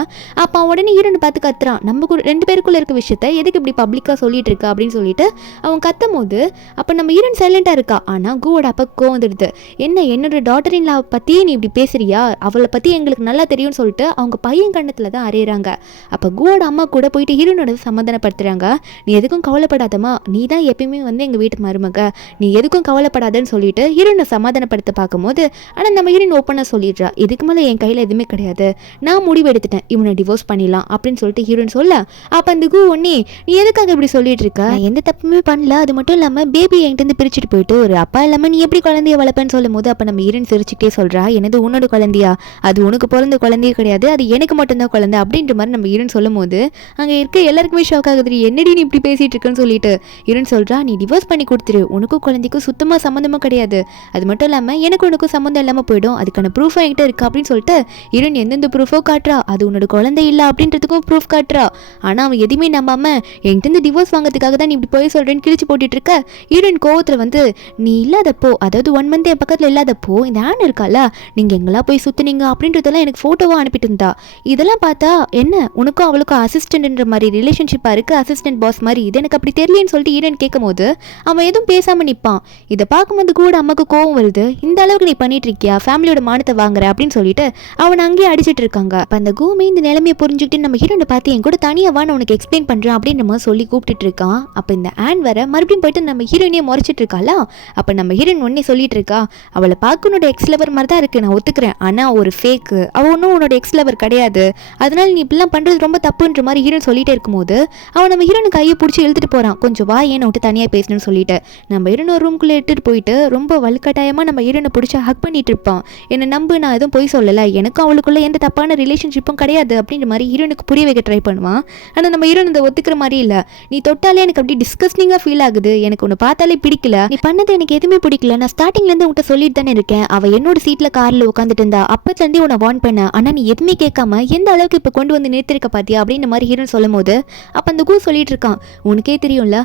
அப்போ அவன் உடனே ஹீரோனை பார்த்து கத்துறான், நம்ம 2 பேருக்குள்ளே இருக்க விஷயத்த எதுக்கு இப்படி பப்ளிக்காக சொல்லிட்டு இருக்கா அப்படின்னு சொல்லிட்டு அவன் கத்தும் போது அப்போ நம்ம ஹீரோன் சைலண்டாக இருக்கா. ஆனால் கூவோட அப்பா கோவம் வந்துடுது. என்ன என்னோட டாட்டர் இன் லா பற்றி நீ இப்படி பேசுறியா, அவளை பற்றி எங்களுக்கு நல்லா தெரியும்னு சொல்லிட்டு அவங்க பையன் கண்ணத்தில் தான் அறையிறாங்க. அப்போ கூவோட அம்மா கூட போயிட்டு ஹீரோனோட சமாதானப்படுத்துறாங்க. நீ எதுக்கும் கவலைப்படாதம்மா, நீ தான் எப்பயுமே வந்து எங்கள் வீட்டு மருமக, நீ எதுக்கும் கவலைப்படாதன்னு சொல்லிட்டு ஹீரோனை சமாதானப்படுத்த பார்க்கும்போது, ஆனால் நம்ம ஹீரோன் ஓப்பனாக சொல்லிடுறா, இதுக்கு மேலே என் கையில் எதுவுமே கிடையாது, நான் முடிவு எடுத்துட்டேன், இவனை டிவோர்ஸ் பண்ணிடலாம் அப்படின்னு சொல்லிட்டு ஹீரோன் சொல்ல, அப்போ அந்த கூ ஒன்னே நீ எதுக்காக இப்படி சொல்லிட்டு இருக்க, நான் எந்த தப்புமே பண்ணல, அது மட்டும் இல்லாமல் பேபி என்கிட்ட பிரிச்சுட்டு போயிட்டு ஒரு அப்பா இல்லாமல் நீ எப்படி குழந்தைய வளர்ப்பேன்னு சொல்லும் போது அப்போ நம்ம ஹீரோன் சிரிச்சுக்கிட்டே சொல்கிறா, எனது உன்னோட குழந்தையா, அது உனக்கு பிறந்த குழந்தையே கிடையாது, அது எனக்கு மட்டும்தான் குழந்தை அப்படின்ற மாதிரி நம்ம ஹீரோன் சொல்லும் போது அங்கே இருக்க எல்லாருக்குமே ஷாக் ஆகுது. என்னடி நீ இப்படி பேசிகிட்டு இருக்குன்னு சொல்லிட்டு ஹீரோன் சொல்கிறா, நீ டிவோர்ஸ் பண்ணி கொடுத்துரு, உனக்கும் குழந்தைக்கும் சுத்தமாக சம்மந்தமும் கிடையாது, அது மட்டும் இல்லாமல் எனக்கு உனக்கும் சம்மந்தம் இல்லாமல் போயிடும், அதுக்கான ப்ரூஃப் என்கிட்ட இருக்கா அப்படின்னு சொல்லிட்டு ஹீரோன் எந்தெந்த ப்ரூஃபோ காட்டுறா, அது உன்னோட குழந்தை இல்லை அப்படின்றதுக்கும் ப்ரூஃப் காட்டுறா. ஆனால் அவன் எதுவுமே நம்பாமல் என்கிட்ட டிவோர்ஸ் வாங்கிறதுக்காக தான் நீ இப்படி போய் சொல்கிறேன்னு கிழிச்சு போட்டுட்டு இருக்க. ஹீரோயின் கோவத்தில் வந்து, நீ இல்லாதப்போ, அதாவது 1 மந்த் என் பக்கத்தில் இல்லாதப்போ இந்த ஆன் இருக்கால, நீங்கள் எங்கெல்லாம் போய் சுற்றுனீங்க அப்படின்றதெல்லாம் எனக்கு ஃபோட்டோவாக அனுப்பிட்டு இருந்தா, இதெல்லாம் பார்த்தா என்ன உனக்கும் அவளுக்கும் அசிஸ்டன்ட்ன்ற மாதிரி ரிலேஷன்ஷிப்பாக இருக்குது, அசிஸ்டன்ட் பாஸ் மாதிரி, இது எனக்கு அப்படி தெரியலன்னு சொல்லிட்டு ஹீரோயின் கேட்கும் போது அவன் எதுவும் பேசாமல் நிற்பான். இதை பார்க்கும்போது கூட அம்மாவுக்கு கோவம் வருது, இந்த அளவுக்கு நீ பண்ணிட்டு இருக்கியா, ஃபேமிலியோட மானத்தை வாங்குற அப்படின்னு சொல்லிட்டு அவனை அங்கேயே அடிச்சிட்டு இருக்காங்க. அப்போ அந்த கூமே இந்த நிலைமையை புரிஞ்சுக்கிட்டு நம்ம ஹீரோனை பார்த்து என் கூட தனியாக வா நான் உனக்கு எக்ஸ்பிளைன் பண்ணுறேன் அப்படின்ற மாதிரி சொல்லி கூப்பிட்டுட்டு இருக்கான். அப்போ இந்த ஆன் வர மறுபடியும் போயிட்டு நம்ம ஹீரோயினையே முறைச்சிட்டு இருக்காளா. அப்போ நம்ம ஹீரோயின் ஒன்னே சொல்லிட்டு இருக்கா, அவளை பார்க்க உன்னோட எக்ஸ் லவர் மாதிரி தான் இருக்குது, நான் ஒத்துக்கிறேன், ஆனால் ஒரு ஃபேக்கு, அவள் ஒன்றும் உன்னோட எக்ஸ் லவர் கிடையாது, அதனால நீ இப்படிலாம் பண்ணுறது ரொம்ப தப்புன்ற மாதிரி ஹீரோன் சொல்லிட்டே இருக்கும்போது அவன் நம்ம ஹீரோனு கையை பிடிச்சி இழுத்துட்டு போகிறான். கொஞ்சம் வா ஏன்னு விட்டு தனியாக பேசணும்னு சொல்லிட்டு நம்ம ஹீரோன் ஒரு ரூம்குள்ளே எடுத்துகிட்டு போயிட்டு ரொம்ப வலுக்கட்டாயமாக நம்ம ஹீரோனை பிடிச்சி ஹக் பண்ணிட்டு இருப்பான். என்னை நம்பு, நான் எதுவும் போய் சொல்லலை, எனக்கும் அவளுக்குள்ள எந்த தப்பான ரிலேஷன்ஷிப்பும் கிடையாது அப்படின்ற மாதிரி ஹீரோனுக்கு புரிய வைக்க ட்ரை பண்ணுவான். ஆனால் நம்ம ஹீரோன் அதை ஒத்துக்கிற மாதிரி இல்லை. நீ தொட்டாலே எனக்கு அப்படி டிஸ்கஸ்டிங்காக ஃபீல் ஆகுது, எனக்கு ஒன்று பார்த்தாலே பிடிக்கல, நீ பண்ணது எனக்கு எதுவுமே பிடிக்கல, நான் ஸ்டார்டிங்லேருந்து உன்கிட்ட சொல்லிட்டு தானே இருக்கேன், அவள் என்னோட சீட்டில் காரில் உட்காந்துட்டு இருந்தா, அப்போத்துலேருந்தே உன்னை வார்ன் பண்ண, ஆனால் நீ எதுவுமே கேட்காம எந்த அளவுக்கு இப்போ கொண்டு வந்து நிறுத்திருக்க பார்த்தியா அப்படின்ற மாதிரி ஹீரோன் சொல்லும் போது அப்போ அந்த கூ சொல்லிட்டு இருக்கான், உனக்கே தெரியும்ல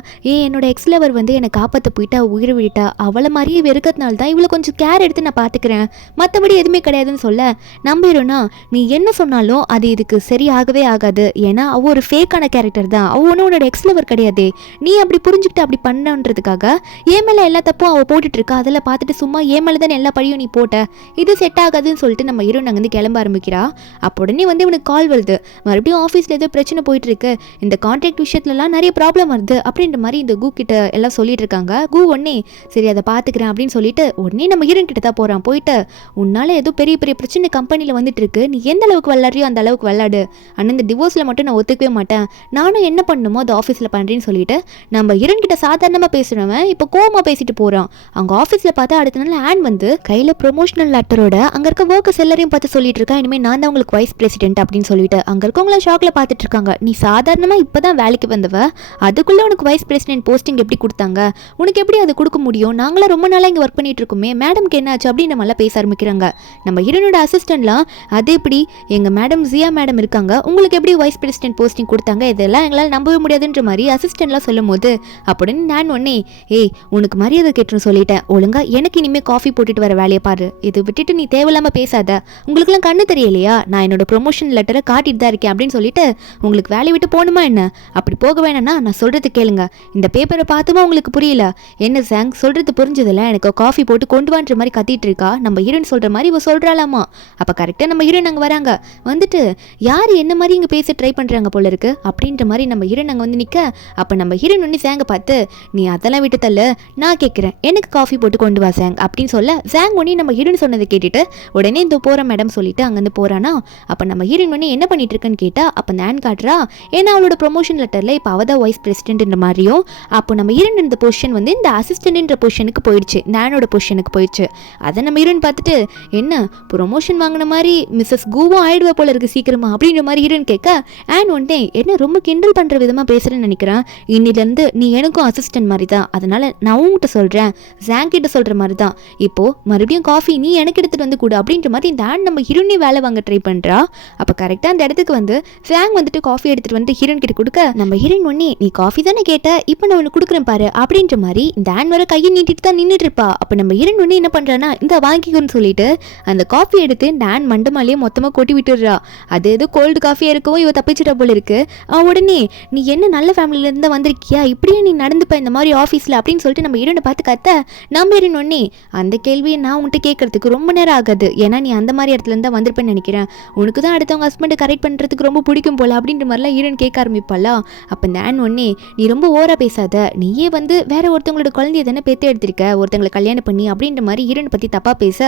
என்னோட எக்ஸ் லவர் வந்து என்னை காப்பாற்ற போயிட்டா, உயிரை விட்டா, அவளை மாதிரியே வெறுக்கிறதுனால தான் இவ்வளோ கொஞ்சம் கேர் எடுத்து நான் பார்த்துக்கிறேன், மற்றபடி எதுவுமே கிடையாதுன்னு சொல்ல நம்பிடும்னா நீ என்ன சொன்னாலும் அது இதுக்கு சரியாகவே ஆகாது, ஏன்னா அவள் ஒரு ஃபேக்கான கேரக்டர் தான், அவள் உன்னோட எக்ஸ் லவர் கிடையாது, நீ அப்படி புரிஞ்சுக்கிட்டு அப்படி பண்ணன்றதுக்காக ஏன் மேலே எல்லா தப்பும் அவள் போட்டுட்டு இருக்கா, அதெல்லாம் பார்த்துட்டு சும்மா ஏன் மேலே தான் எல்லா பழியும் நீ போட்ட, இது செட் ஆகாதுன்னு சொல்லிட்டு நம்ம ஹீரோன் அங்கேருந்து கிளம்ப ஆரம்பிக்கிறா. அப்போ உடனே வந்து இவனுக்கு கால் வருது, மறுபடியும் ஆஃபீஸில் ஏதோ பிரச்சனை போயிட்டு இருக்கு, இந்த கான்ட்ராக்ட் விஷயத்துலலாம் நிறைய ப்ராப்ளம் வருது அப்படின்ற மாதிரி இந்த கூ கிட்ட எல்லாம் சொல்லிட்டு இருக்காங்க. கூ உடனே சரி அதை பார்த்துக்கிறேன் அப்படின்னு சொல்லிட்டு உடனே நம்ம ஹீரோன் கிட்ட தான் போகிறான். போயிட்டு உன்னால ஏதோ பெரிய பெரிய பிரச்சனை கம்பெனியில் வந்துட்டு இருக்கு, நீ எந்த அளவுக்கு விளையாடுறியோ அந்த அளவுக்கு விளையாடு, ஆனால் இந்த டிவோர்ஸில் மட்டும் நான் ஒத்துக்கவே மாட்டேன், நானும் என்ன பண்ணணுமோ அது ஆஃபீஸில் பண்ணுறேன்னு சொல்லிட்டு நம்ம ஹீரோன் கிட்ட சாதாரணமாக பேசுகிறவன் இப்போ கோவமாக பேசிட்டு போகிறான். அவங்க ஆஃபீஸில் பார்த்தா அடுத்த நாள் ஆன் வந்து கையில் ப்ரொமோஷனல் லெட்டரோட அங்கே இருக்க ஒர்க்கர்ஸ் எல்லாரையும் பார்த்து சொல்லிட்டு இருக்கா, இனிமேல் நான் தான் உங்களுக்கு வைஸ் பிரசிடென்ட் அப்படின்னு சொல்லிட்டு அங்கே இருக்கவங்கள ஷாக்கில் பார்த்துட்டு இருக்காங்க. நீ சாதாரணமாக இப்போ தான் வேலைக்கு வந்தவ, அதுக்குள்ளே உனக்கு வைஸ் பிரசிடென்ட் போஸ்டிங் எப்படி கொடுத்தாங்க, உனக்கு எப்படி அது கொடுக்க முடியும், நாங்களாம் ரொம்ப நாளாக இங்கே ஒர்க் பண்ணிட்டு இருக்கோமே, மேடம்க்கு என்ன ஆச்சு அப்படின்னு நம்மளாம் பேச ஆரம்பிக்கிறாங்க. நம்ம ஹீரோனோட அசிஸ்டன்ட்லாம் அது எப்படி எங்கள் மேடம் ஜியா மேடம் இருக்காங்க, உங்களுக்கு எப்படி வைஸ் பிரசிடென்ட் போஸ்டிங் கொடுத்தாங்க, இதெல்லாம் எங்களால் நம்பவே முடியாதுன்ற மாதிரி அசிஸ்டன்ட்லாம் சொல்லும் போது அப்படின்னு நான் ஒன்னே உனக்கு மரியாதை கேட்டுன்னு சொல்லிட்டேன், ஒழுங்கா எனக்கு இனிமேல் காஃபி போட்டுட்டு வர வேலையை பாரு, இது விட்டுட்டு நீ தேவையில்லாமல் பேசாத, உங்களுக்குலாம் கண்ணு தெரியலையா, நான் என்னோட ப்ரொமோஷன் லெட்டரை காட்டிட்டு தான் இருக்கேன் அப்படின்னு சொல்லிட்டு உங்களுக்கு வேலையை விட்டு போகணுமா என்ன, அப்படி போக வேணாம்னா நான் சொல்கிறது கேளுங்க, இந்த பேப்பரை பார்த்துமா உங்களுக்கு புரியல, என்ன சாங் சொல்கிறது புரிஞ்சதில்ல, எனக்கு காஃபி போட்டு கொண்டு வான்ற மாதிரி கத்திட்டு இருக்கா. நம்ம ஹீரோன் சொல்கிற மாதிரி இவ சொல்கிறாளாமா. அப்போ கரெக்டாக நம்ம ஹீரோன் அங்கே வராங்க. வந்துட்டு யார் என்ன மாதிரி இங்கே பேச ட்ரை பண்ணுறாங்க போல இருக்கு அப்படின்ற மாதிரி நம்ம ஹீரோன் அங்கே வந்து நிற்க, அப்போ நம்ம ஹீரோன் ஒன்று சேங்கை பார்த்து நீ அதெல்லாம் விட்டு தள்ள, நான் கேட்குறேன் எனக்கு காஃபி போட்டு கொண்டு வா சாங் அப்படின்னு சொல்ல சாங் ஒன்னி நம்ம ஹீரோன் சொன்னதை கேட்டுட்டு உடனே இந்த போகிற மேடம் சொல்லிட்டு அங்கேருந்து போகிறானா. அப்போ நம்ம ஹீரோன் ஒன்னி என்ன பண்ணிட்டு இருக்குன்னு கேட்டால் அப்போ நான் காட்டுறா, ஏன்னா அவளோட ப்ரொமோஷன் லெட்டரில் இப்போ அவள் தான் வைஸ் பிரசிடென்ட்ன்ற மாதிரியும், அப்போ நம்ம ஹீரோன் இந்த பொசிஷன் வந்து இந்த அசிஸ்டன்ட்ன்ற பொசிஷனுக்கு போயிடுச்சு, நானோட பொசிஷனுக்கு போயிடுச்சு. அதை நம்ம ஹீரோன் பார்த்துட்டு என்ன ப்ரொமோஷன் வாங்கின மாதிரி மிஸ்ஸஸ் கூவும் ஆயிடுவா போல இருக்கு சீக்கிரமா அப்படின்ற மாதிரி ஹீரோன் கேட்க அண்ட் ஒன் டே என்ன ரொம்ப கிண்டல் பண்ணுற விதமாக பேசுகிறேன்னு நினைக்கிறேன், இன்னிலேருந்து நீ எனக்கும் அசிஸ்டன்ட் மாதிரி தான், அதனால நான் உங்ககிட்ட சொல்கிறேன் ஜாங் கிட்ட சொல்கிற மாதிரி தான், இப்போது மறுபடியும் காஃபி நீ எனக்கு எடுத்துகிட்டு வந்து கூட அப்படின்ற மாதிரி இந்த ஆண்ட் நம்ம ஹீரோனே வேலை வாங்க ட்ரை பண்ணுறா. அப்போ கரெக்டாக அந்த இடத்துக்கு வந்து ஜாங் வந்துட்டு காஃபி எடுத்துகிட்டு வந்து ஹீரோன் கிட்ட கொடுக்க நம்ம ஹீரோன் ஒன்னே நீ காஃபி தானே கேட்ட, இப்போ நான் உனக்கு கொடுக்குறேன் பாரு அப்படின்ற மாதிரி இந்த ஆண்ட் வர கையை நீட்டிட்டு தான் நின்றுட்டு இருப்பா. அப்போ நம்ம ஹீரோன் ஒன்னே என்ன பண்ணுறான்னா இந்த வாங்கிக்கணும்னு சொல்லிட்டு அந்த காஃபி எடுத்து இந்த ஆண்ட் மண்டமாலேயே மொத்தமாக கொட்டி விட்டுடுறா. அது ஏதோ கோல்டு காஃபியாக இருக்கவும் இவ தப்பிச்சிட்டா போல இருக்கு. உடனே நீ என்ன நல்ல ஃபேமிலியிலேருந்து வந்திருக்கியா, இப்படியே நீ நடந்துப்ப இந்த மாதிரி ஆஃபீஸில் அப்படின்னு சொல்லிட்டு நம்ம ஹீரோனை பார்த்து கத்த நம்ம ஹீரோன் ஒன்னே அந்த கேள்வியை நான் உன்கிட்ட கேட்கறதுக்கு ரொம்ப நேரம் ஆகாது, ஏன்னா நீ அந்த மாதிரி இடத்துல இருந்தால் வந்திருப்பேன்னு நினைக்கிறேன், உனக்கு தான் அடுத்தவங்க ஹஸ்பண்டை கரெக்ட் பண்ணுறதுக்கு ரொம்ப பிடிக்கும் போல அப்படின்ற மாதிரிலாம் ஹீரோன் கேட்க ஆரம்பிப்பாளா. அப்போ இந்த ஆண்ட் ஒன்னே நீ ரொம்ப ஓவரா பேசாத, நீயே வந்து வேற ஒருத்தவங்களோட குழந்தைய தானே பேத்து எடுத்திருக்க ஒருத்தவங்களை கல்யாணம் பண்ணி அப்படின்ற மாதிரி ஹீரோன் பற்றி தப்பாக பேச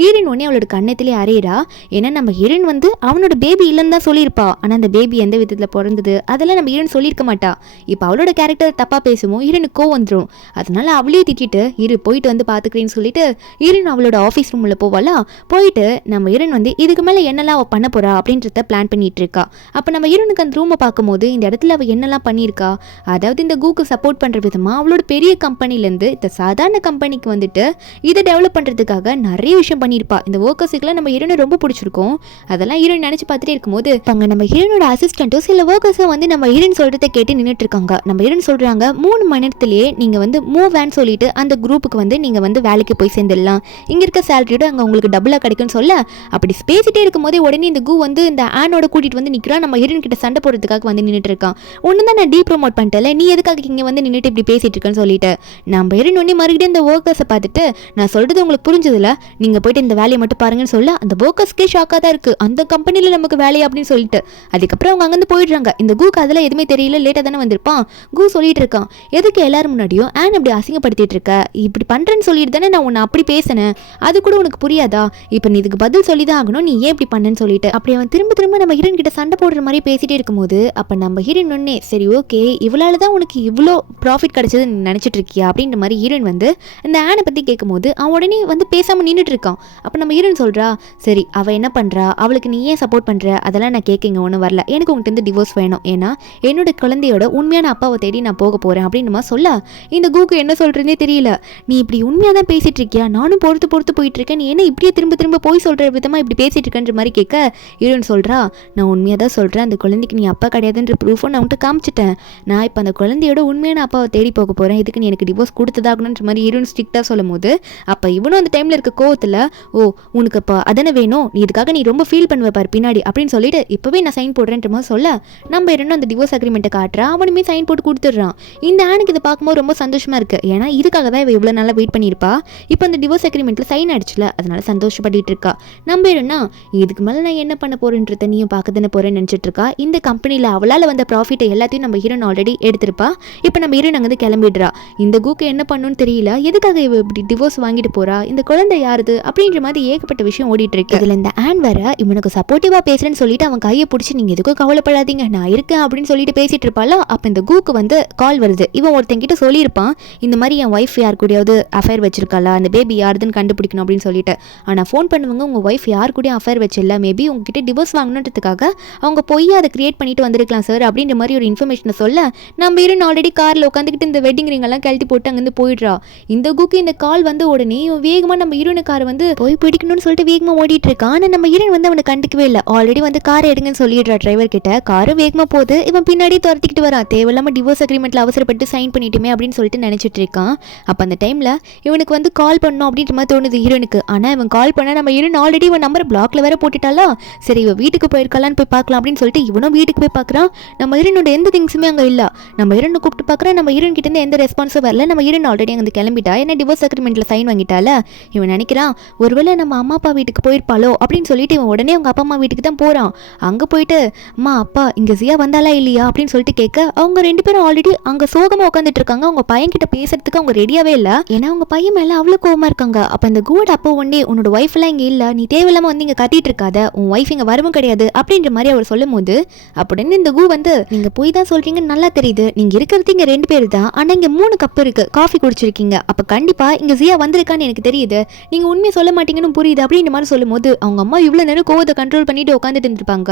ஹீரோன் ஒன்னே அவளோட கண்ணத்திலே அறையிறா. ஏன்னா நம்ம ஹீரோன் வந்து அவனோட பேபி இல்லைன்னு தான் சொல்லியிருப்பா, ஆனால் அந்த பேபி எந்த விதத்தில் பிறந்தது அதெல்லாம் நம்ம ஹீரோன் சொல்லியிருக்க மாட்டா. இப்போ அவளோட கேரக்டர் தப்பாக பேசுவோம் ஹீரோனுக்கு கோவம் வந்துடும், அதனால அவளையே திட்டிட்டு இரு போயிட்டு வந்து பார்த்துக்கிறேன்னு சொல்லிட்டு ஹீரோன் அவளோட ஆஃபீஸ் ரூமில் போவாளா. போயிட்டு நம்ம ஹீரோன் வந்து இதுக்கு மேலே என்னெல்லாம் அவள் பண்ண போறா அப்படின்றத பிளான் பண்ணிட்டு இருக்கா. அப்போ நம்ம ஹீரோனுக்கு அந்த ரூமை பார்க்கும்போது இந்த இடத்துல அவள் என்னெல்லாம் பண்ணியிருக்கா, அதாவது இந்த கூக்கு சப்போர்ட் பண்ணுற விதமாக அவளோட பெரிய கம்பெனிலேருந்து இந்த சாதாரண கம்பெனிக்கு வந்துட்டு இதை டெவலப் பண்ணுறதுக்காக நிறைய விஷயம் பண்ணியிருப்பா. இந்த ஒர்க்கர்ஸுக்குலாம் நம்ம ஹீரோனை ரொம்ப பிடிச்சிருக்கும், அதெல்லாம் ஹீரோன் நினச்சி பார்த்துட்டே இருக்கும்போது அங்கே நம்ம ஹீரோனோட அசிஸ்டண்ட்டும் சில ஒர்க்கர்ஸும் வந்து நம்ம ஹீரோன் சொல்கிறத கேட்டு நின்றுட்டு இருக்காங்க. நம்ம ஹீரோன் சொல்கிறாங்க 3 மணி நேரத்திலேயே நீங்கள் வந்து மூவ் வேன்னு சொல்லிட்டு அந்த குரூப்புக்கு வந்து நீங்கள் வந்து வேலைக்கு போய் சேர்ந்துடலாம், இங்கே இருக்க சேலரியோட அங்கே உங்களுக்கு டபுளாக கிடைக்கும்னு சொல்ல அப்படி பேசிட்டே இருக்கும் போதே உடனே இந்த கூ வந்து இந்த ஆனோட கூட்டிகிட்டு வந்து நிற்கிறான். நம்ம ஹீரோன் கிட்ட சண்டை போடுறதுக்காக வந்து நின்றுட்டு இருக்கான். ஒன்று தான் நான் ப்ரோமோட் பண்ணிட்டேன், நீ எதுக்காக இங்கே வந்து நின்றுட்டு இப்படி பேசிட்டு இருக்கேன்னு சொல்லிட்டு நம்ம ஹீரோன் ஒன்னே மறுபடியும் இந்த ஒர்க்கர்ஸை பார்த்துட்டு நான் சொல்கிறது உங்களுக்கு புரிஞ்சதில்ல, நீங்கள் போயிட்டு இந்த வேலையை மட்டும் பாருங்கன்னு சொல்ல அந்த ஒர்க்கர்ஸ்க்கே ஷாக்காக தான் இருக்குது, அந்த கம்பெனியில் நமக்கு வேலையை அப்படின்னு சொல்லிட்டு அதுக்கப்புறம் அவங்க அங்கேருந்து போயிடுறாங்க. இந்த கூக்கு அதெல்லாம் எதுவுமே தெரியல, லேட்டாக தானே வந்திருப்பான். கூ சொல்லிட்டு இருக்கான் எதுக்கு எல்லாரும் முன்னாடியும் ஆன் அப்படி அசிங்கப்படுத்திட்டு இருக்க, இப்படி பண்ணுறேன்னு சொல்லிட்டு தானே நான் உன்னை அப்படி பேசினேன், அது கூட உனக்கு புரியாதா, இப்போ நீ இதுக்கு பதில் சொல்லி தான் ஆகணும், நீ ஏன் இப்படி பண்ணேன்னு சொல்லிட்டு சொல்லிட்டு அப்படி அவன் திரும்ப திரும்ப நம்ம ஹீரோயின் கிட்ட சண்டை போடுற மாதிரி பேசிட்டே இருக்கும்போது அப்ப நம்ம ஹீரோயின் ஒன்னே சரி ஓகே இவளாலதான் உனக்கு இவ்வளோ ப்ராஃபிட் கிடைச்சது நீ நினைச்சிட்டு இருக்கியா அப்படின்ற மாதிரி ஹீரோயின் வந்து இந்த ஆனை பத்தி கேட்கும்போது அவன் உடனே வந்து பேசாம நின்றுட்டு இருக்கான். அப்ப நம்ம ஹீரோயின் சொல்றா சரி அவ என்ன பண்றா, அவளுக்கு நீ ஏன் சப்போர்ட் பண்ற, அதெல்லாம் நான் கேட்க இங்க ஒன்றும் வரல, எனக்கு உங்ககிட்ட இருந்து டிவோர்ஸ் வேணும், ஏன்னா என்னோட குழந்தையோட உண்மையான அப்பாவை தேடி நான் போக போறேன் அப்படின்னு சொல்ல இந்த கூக்கு என்ன சொல்றதுனே தெரியல. நீ இப்படி உண்மையா தான் பேசிட்டு இருக்கியா, நானும் பொறுத்து போயிட்டு இருக்கேன், நீ என்ன இப்படியே திரும்ப திரும்ப போய் சொல்ற விதமா இப்படி பேசிட்டு இருக்கன்ற மாதிரி கேட்க ஹீரோயின் சொல்றா நான் உண்மையா தான் சொல்றேன், அந்த குழந்தைக்கு நீ அப்பா கிடையாதுன்ற ப்ரூஃபும் நான் உன்கிட்ட காமிச்சிட்டேன், நான் இப்போ அந்த குழந்தையோட உண்மையான அப்பாவை தேடி போக போறேன், இதுக்கு நீ எனக்கு டிவோர்ஸ் கொடுத்ததாகணுன்ற மாதிரி ஹீரோயின் ஸ்ட்ரிக்டா சொல்லும் போது அப்ப இவனும் அந்த டைம்ல இருக்க கோவத்துல ஓ உனக்கு இப்போ அதனை வேணும், நீ இதுக்காக நீ ரொம்ப ஃபீல் பண்ணுவ பாரு பின்னாடி அப்படின்னு சொல்லிட்டு இப்பவே நான் சைன் போடுறேன்ற மாதிரி சொல்ல நம்ம இரண்டும் அந்த டிவோர்ஸ் அக்ரிமெண்ட்டை காட்டுறா, அவனுமே சைன் போட்டு கொடுத்துட்றான். இந்த ஆனுக்கு இதை பார்க்கும்போது ரொம்ப சந்தோஷமா இருக்கு, ஏன்னா இதுக்காக தான் இவ இவ்வளவு நாளா வெயிட் பண்ணியிருப்பா, இப்போ அந்த டிவோர்ஸ் அக்ரிமெண்ட்ல சைன் அடிச்சுல, அதனால சந்தோஷப்பட்டு இருக்கா. நம்ம என்ன இதுக்கு மேலே நான் என்ன பண்ண போறேன்றத நீயும் பார்க்க தானே போறேன்னு நினைச்சிட்டு இருக்கா. இந்த கம்பெனியில் அவளால் வந்த ப்ராஃபிட்டை எல்லாத்தையும் நம்ம ஹீரோன் ஆல்ரெடி எடுத்திருப்பா. இப்போ நம்ம ஹீரோன் அங்கே கிளம்பிடுறா. இந்த கூக்கு என்ன பண்ணுன்னு தெரியல, எதுக்காக இவ இப்படி டிவோர்ஸ் வாங்கிட்டு போறா, இந்த குழந்தை யாருது அப்படின்ற மாதிரி ஏகப்பட்ட விஷயம் ஓடிட்டு இருக்கு. இதுல இந்த ஆன் வேற இவனுக்கு சப்போர்ட்டிவா பேசுறேன்னு சொல்லிட்டு அவன் கையை பிடிச்சி நீங்க எதுக்கும் கவலைப்படாதீங்க நான் இருக்கேன் அப்படின்னு சொல்லிட்டு பேசிட்டு இருப்பாளா. அப்ப இந்த கூக்கு வந்து கால் வருது. இவன் ஒருத்தங்கிட்ட சொல்லியிருப்பான் இந்த மாதிரி என் ஒய்ஃப் யார் கூடயாவது அஃபேர் வச்சிருக்காளா, அந்த பேபி யாருதுன்னு கண்டுபிடிக்கணும் அப்படின்னு சொல்லிட்டு. ஆனா ஃபோன் பண்ணுவாங்க உங்க ஒய்ஃப் யார் கூட அஃபேர் வச்சில்ல, மேபி உங்ககிட்ட டிவோர்ஸ் வாங்கணுன்றதுக்காக அவங்க போய் அதை கிரியேட் பண்ணிட்டு வந்திருக்கலாம் சார் அப்படின்ற மாதிரி ஒரு இன்ஃபர்மேஷனை சொல்ல நம்ம ஹீரோயின் ஆல்ரெடி கார்ல உட்காந்துக்கிட்டு இந்த வெட்டிங் ரிங் எல்லாம் கழட்டி போட்டு அங்கிருந்து போயிடுறா. இந்த கூக்கு இந்த கால் வந்து உடனே வேகமா நம்ம ஹீரோயின் காரை வந்து போய் பிடிக்கணும்னு சொல்லிட்டு வேகமா ஓடிட்டு இருக்கான். ஆனா நம்ம ஹீரோயின் வந்து அவனை கண்டுக்கவே இல்லை. ஆல்ரெடி வந்து காரை எடுங்கன்னு சொல்லிடுறா டிரைவர் கிட்ட. காரும் வேகமா போகுது, இவன் பின்னாடி துரத்திக்கிட்டு வரான். தேவையில்லாம டிவோர்ஸ் அக்ரிமெண்ட்ல அவசரப்பட்டு சைன் பண்ணிட்டுமே அப்படின்னு சொல்லிட்டு நினைச்சிட்டு இருக்கான். அப்ப அந்த டைம்ல இவனுக்கு வந்து கால் பண்ணணும் அப்படின்ற மாதிரி தோணுது ஹீரோனுக்கு. ஆனா இவன் கால் பண்ண நம்ம ஹீரோயின் ஆல்ரெடி இவன் நம்பர் பிளாக்ல வேற போட்டுட்டாலா. சரி இவன் வீட்டுக்கு போயிருக்கலான்னு போய் பார்க்கலாம் அப்படின்னு சொல்லிட்டு இவனும் வீட்டுக்கு போய் பார்க்கறான். நம்ம ஹீரோனோட எந்த திங்ஸுமே அங்க இல்ல. நம்ம ஹீரோனை கூப்பிட்டு பார்க்கறான். நம்ம ஹீரோன் கிட்ட இருந்து எந்த ரெஸ்பான்ஸும் வரல. நம்ம ஹீரோன் ஆல்ரெடி அங்க கிளம்பிட்டா, ஏன்னா டிவோர்ஸ் அக்ரிமெண்ட்ல சைன் வாங்கிட்டால. இவன் நினைக்கிறான் ஒருவேளை நம்ம அம்மா அப்பா வீட்டுக்கு போயிருப்பாளோ அப்படின்னு சொல்லிட்டு இவன் உடனே அவங்க அப்பா அம்மா வீட்டுக்கு தான் போறான். அங்க போயிட்டு அம்மா அப்பா இங்க ஜியா வந்தாலா இல்லையா அப்படின்னு சொல்லிட்டு கேட்க அவங்க ரெண்டு பேரும் ஆல்ரெடி அங்க சோகமா உட்காந்துட்டு இருக்காங்க. அவங்க பையன் கிட்ட பேசுறதுக்கு அவங்க ரெடியாவே இல்ல, ஏன்னா அவங்க பையன் மேல அவ்வளவு கோவமா இருக்காங்க. அப்ப அந்த கூட் அப்போ ஒன்னே உன்னோட ஒய்ஃப் எல்லாம் இங்க இல்ல, நீ தேவையில்லாம வந்து இங்க கத்திட்டு இருக்காத, உன் ஒய்ஃப் இங்க வரவும் கிடையாது அப்படின்ற மாதிரி அவர் சொல்லும் போது அப்படின்னு இந்த கூ வந்து நீங்க போய் தான் சொல்றீங்க நல்லா தெரியுது, நீங்க இருக்கிறது இங்க 2 பேர் தான், ஆனா இங்க 3 கப் இருக்கு, காஃபி குடிச்சிருக்கீங்க, அப்ப கண்டிப்பா இங்க ஜியா வந்திருக்கான்னு எனக்கு தெரியுது, நீங்க உண்மையை சொல்ல மாட்டீங்கன்னு புரியுது அப்படின்ற மாதிரி சொல்லும் போது அவங்க அம்மா இவ்வளவு நேரம் கோவத்தை கண்ட்ரோல் பண்ணிட்டு உட்காந்துட்டு இருந்திருப்பாங்க.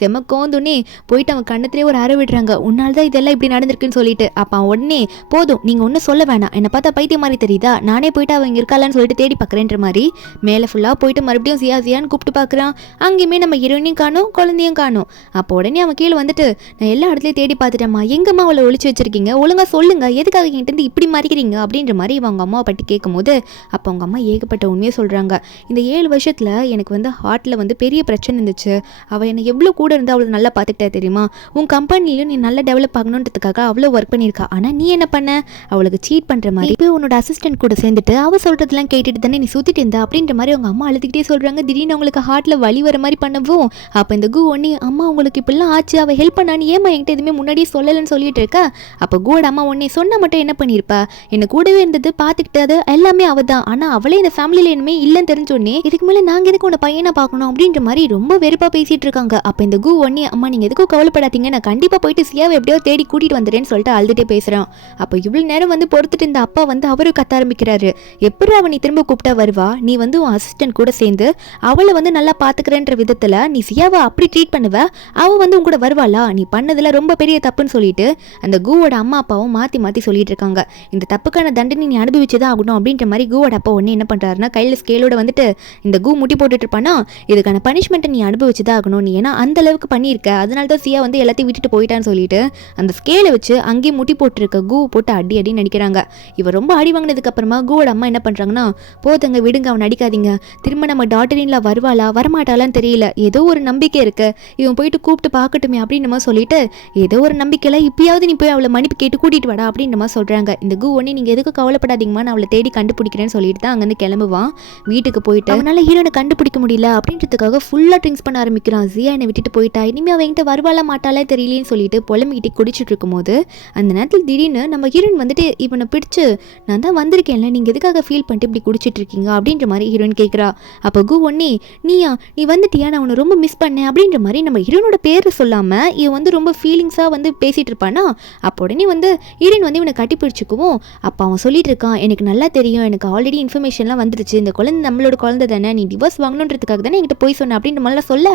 செம கோந்துனே போயிட்டு அவங்க கண்ணத்திலே ஒரு அறை விடுறாங்க, உன்னால்தான் இதெல்லாம் இப்படி நடந்திருக்குன்னு சொல்லிட்டு. அப்ப உடனே போதும் நீங்க ஒன்னும் சொல்ல வேணாம், என்ன பார்த்தா பைத்திய மாதிரி தெரியுதா, நானே போயிட்டு அவங்க இருக்காளான்னு சொல்லிட்டு தேடி பாக்குறேன்ற மாதிரி மேல ஃபுல்லா போயிட்டு மறுபடியும் ஜியா ஜியான்னு கூப்பிட்டு பாக்குறான். அங்கேயுமே நம்ம ஹீரோயினையும் காணும் குழந்தையும் காணும். அப்போ உடனே அவன் கீழே வந்துட்டு நான் எல்லா இடத்துலயும் தேடி பார்த்துட்டேம்மா, எங்கம்மா அவளை ஒழிச்சு வச்சிருக்கீங்க, ஒழுங்கா சொல்லுங்க, எதுக்காக என்கிட்ட இருந்து இப்படி மறைக்கிறீங்க அப்படின்ற மாதிரி அவங்க அம்மாவை பற்றி கேட்கும் போது அப்போ அவங்க அம்மா ஏகப்பட்ட உண்மையை சொல்றாங்க. இந்த 7 வருஷத்துல எனக்கு வந்து ஹார்ட்ல வந்து பெரிய பிரச்சனை இருந்துச்சு, அவள் என்னை எவ்வளோ கூட இருந்து அவளை நல்லா பார்த்துக்கிட்டா தெரியுமா, உன் கம்பெனிலையும் நீ நல்லா டெவலப் ஆகணுன்றதுக்காக அவ்வளோ ஒர்க் பண்ணியிருக்கா, ஆனால் நீ என்ன பண்ண அவளுக்கு சீட் பண்ணுற மாதிரி இப்போ உன்னோட அசிஸ்டன்ட் கூட சேர்ந்துட்டு அவள் சொல்கிறதெல்லாம் கேட்டுட்டு தானே நீ சுற்றிட்டு இருந்தா அப்படின்ற மாதிரி அவங்க அம்மா அழுதுகிட்டே சொல்கிறாங்க. திடீர்னு அவங்களுக்கு ஹார்ட்டில் வலி வர மாதிரி பண்ணவும் அப்போ இந்த கூ ஒன்னி அம்மா உங்களுக்கு இப்படிலாம் ஆச்சு, அவள் ஹெல்ப் பண்ணான்னு ஏமா என்கிட்ட எதுவுமே முன்னாடியே சொல்லலைன்னு சொல்லிட்டு இருக்கா. அப்போ கூட அம்மா ஒன்னே சொன்ன மட்டும் என்ன பண்ணியிருப்பா, என்னை கூடவே இருந்தது பார்த்துக்கிட்டது எல்லாமே அவள் தான், ஆனால் அவளே இந்த ஃபேமிலியில் இனிமே இல்லைன்னு தெரிஞ்சோடனே இதுக்கு மேலே நாங்கள் எதுக்கு உன்னை பையனை பார்க்கணும் அப்படின்ற மாதிரி ரொம்ப வெறுப்பாக பேசிட்டு இருக்காங்க. அப்போ இந்த கூ ஒன்னி அம்மா நீங்கள் எதுக்கும் கவலைப்படாதீங்க, நான் கண்டிப்பாக போயிட்டு சியாவை எப்படியோ தேடி கூட்டிட்டு வந்துடுறேன்னு சொல்லிட்டு அழுதுகிட்டே பேசுகிறான். அப்போ இவ்வளோ நேரம் வந்து பொறுத்துட்டு இந்த அப்பா வந்து அவரும் கத்த ஆரம்பிக்கிறாரு, எப்படி அவள் நீ திரும்ப கூப்பிட்டா வருவா, நீ வந்து உன் அசிஸ்டன்ட் கூட சேர்ந்து அவளை வந்து நல்லா பார்த்துக்கிறேன்ற விதத்தில் நீ சியாவை அப்படி ட்ரீட் பண்ணுவ, அவள் வந்து உன் கூட வருவாளா, நீ பண்ணதில் ரொம்ப பெரிய தப்புன்னு சொல்லிட்டு அந்த கூவோட அம்மா அப்பாவும் மாற்றி மாற்றி சொல்லிட்டு இருக்காங்க. இந்த தப்புக்கான தண்டனை நீ அனுபவிச்சுதான் ஆகணும் அப்படின்ற மாதிரி கூவோட அப்பா ஒன்று என்ன பண்ணுறாருன்னா கையில் ஸ்கேலோட வந்துட்டு இந்த கூ முட்டி போட்டுட்டு இருப்பானா, இதுக்கான பனிஷ்மெண்ட்டை நீ அனுபவிச்சுதான் ஆகணும், நீ ஏன்னா அந்த அளவுக்கு பண்ணியிருக்க, அதனால தான் சியா வந்து எல்லாத்தையும் விட்டுட்டு போயிட்டான்னு சொல்லிட்டு அந்த ஸ்கேலை வச்சு அங்கேயே முட்டி போட்டுருக்க கூ போட்டு அடி அடின்னு நடிக்கிறாங்க. இவர் ரொம்ப அடி வாங்கினதுக்கு அப்புறமா கூவோட அம்மா என்ன பண்ணுறாங்கன்னா போதுங்க விடுங்க அவன் அடிக்காதீங்க, திரும்ப நம்ம டாக்டரின்ல வருவாளா வரமாட்டாளான்னு தெரியல, ஏதோ ஒரு நம்பிக்கை இருக்கு, இவன் போயிட்டு கூப்பிட்டு பார்க்கட்டுமே அப்படின்னு நம்ம சொல்லிட்டு ஏதோ ஒரு நம்பிக்கையில இப்பயாவது நீ போய் அவளை மன்னிப்பு கேட்டு கூட்டிட்டு வாடா அப்படின்னு நம்ம சொல்றாங்க. இந்த கூ ஒன்னே நீங்க எதுக்கு கவலைப்படாதீங்கம்மா, நான் அவளை தேடி கண்டுபிடிக்கிறேன்னு சொல்லிட்டு தான் அங்கேருந்து கிளம்புவான். வீட்டுக்கு போயிட்டு அவனால ஹீரோனை கண்டுபிடிக்க முடியல அப்படின்றதுக்காக ஃபுல்லா ட்ரிங்க்ஸ் பண்ண ஆரம்பிக்கிறான். ஜியா என்னை விட்டுட்டு போயிட்டா, இனிமே அவன் என்கிட்ட வருவாளா மாட்டாளே தெரியலேன்னு சொல்லிட்டு புலம்பிக்கிட்டே குடிச்சிட்டு இருக்கும்போது அந்த நேரத்தில் திடீர்னு நம்ம ஹீரோயின் வந்துட்டு இவனை பிடிச்சு நான் தான் வந்திருக்கேன்ல, நீங்க எதுக்காக ஃபீல் பண்ணிட்டு இப்படி குடிச்சிட்டு இருக்கீங்க அப்படின்ற மாதிரி ஹீரோயின் கேட்குறா. அப்போ கூ ஒன்னே நீயா நீ வந்து தியா நான் உன்னை ரொம்ப மிஸ் பண்ணேன் அப்படின்ற மாதிரி நம்ம ஹீரோனோட பேரை சொல்லாமல் இவன் வந்து ரொம்ப ஃபீலிங்ஸாக வந்து பேசிகிட்டு இருப்பானா. அப்போ உடனே வந்து ஹீரோயின் வந்து இவனை கட்டி பிடிச்சிக்குவோம். அப்போ அவன் சொல்லிட்டு இருக்கான், எனக்கு நல்லா தெரியும், எனக்கு ஆல்ரெடி இன்ஃபர்மேஷன்லாம் வந்துருச்சு, இந்த குழந்தை நம்மளோட குழந்தை தானே, நீ டிவோர்ஸ் வாங்கணுன்றதுக்காக தானே என்கிட்ட போய் சொன்ன அப்படின்ற மாதிரிலாம் சொல்ல.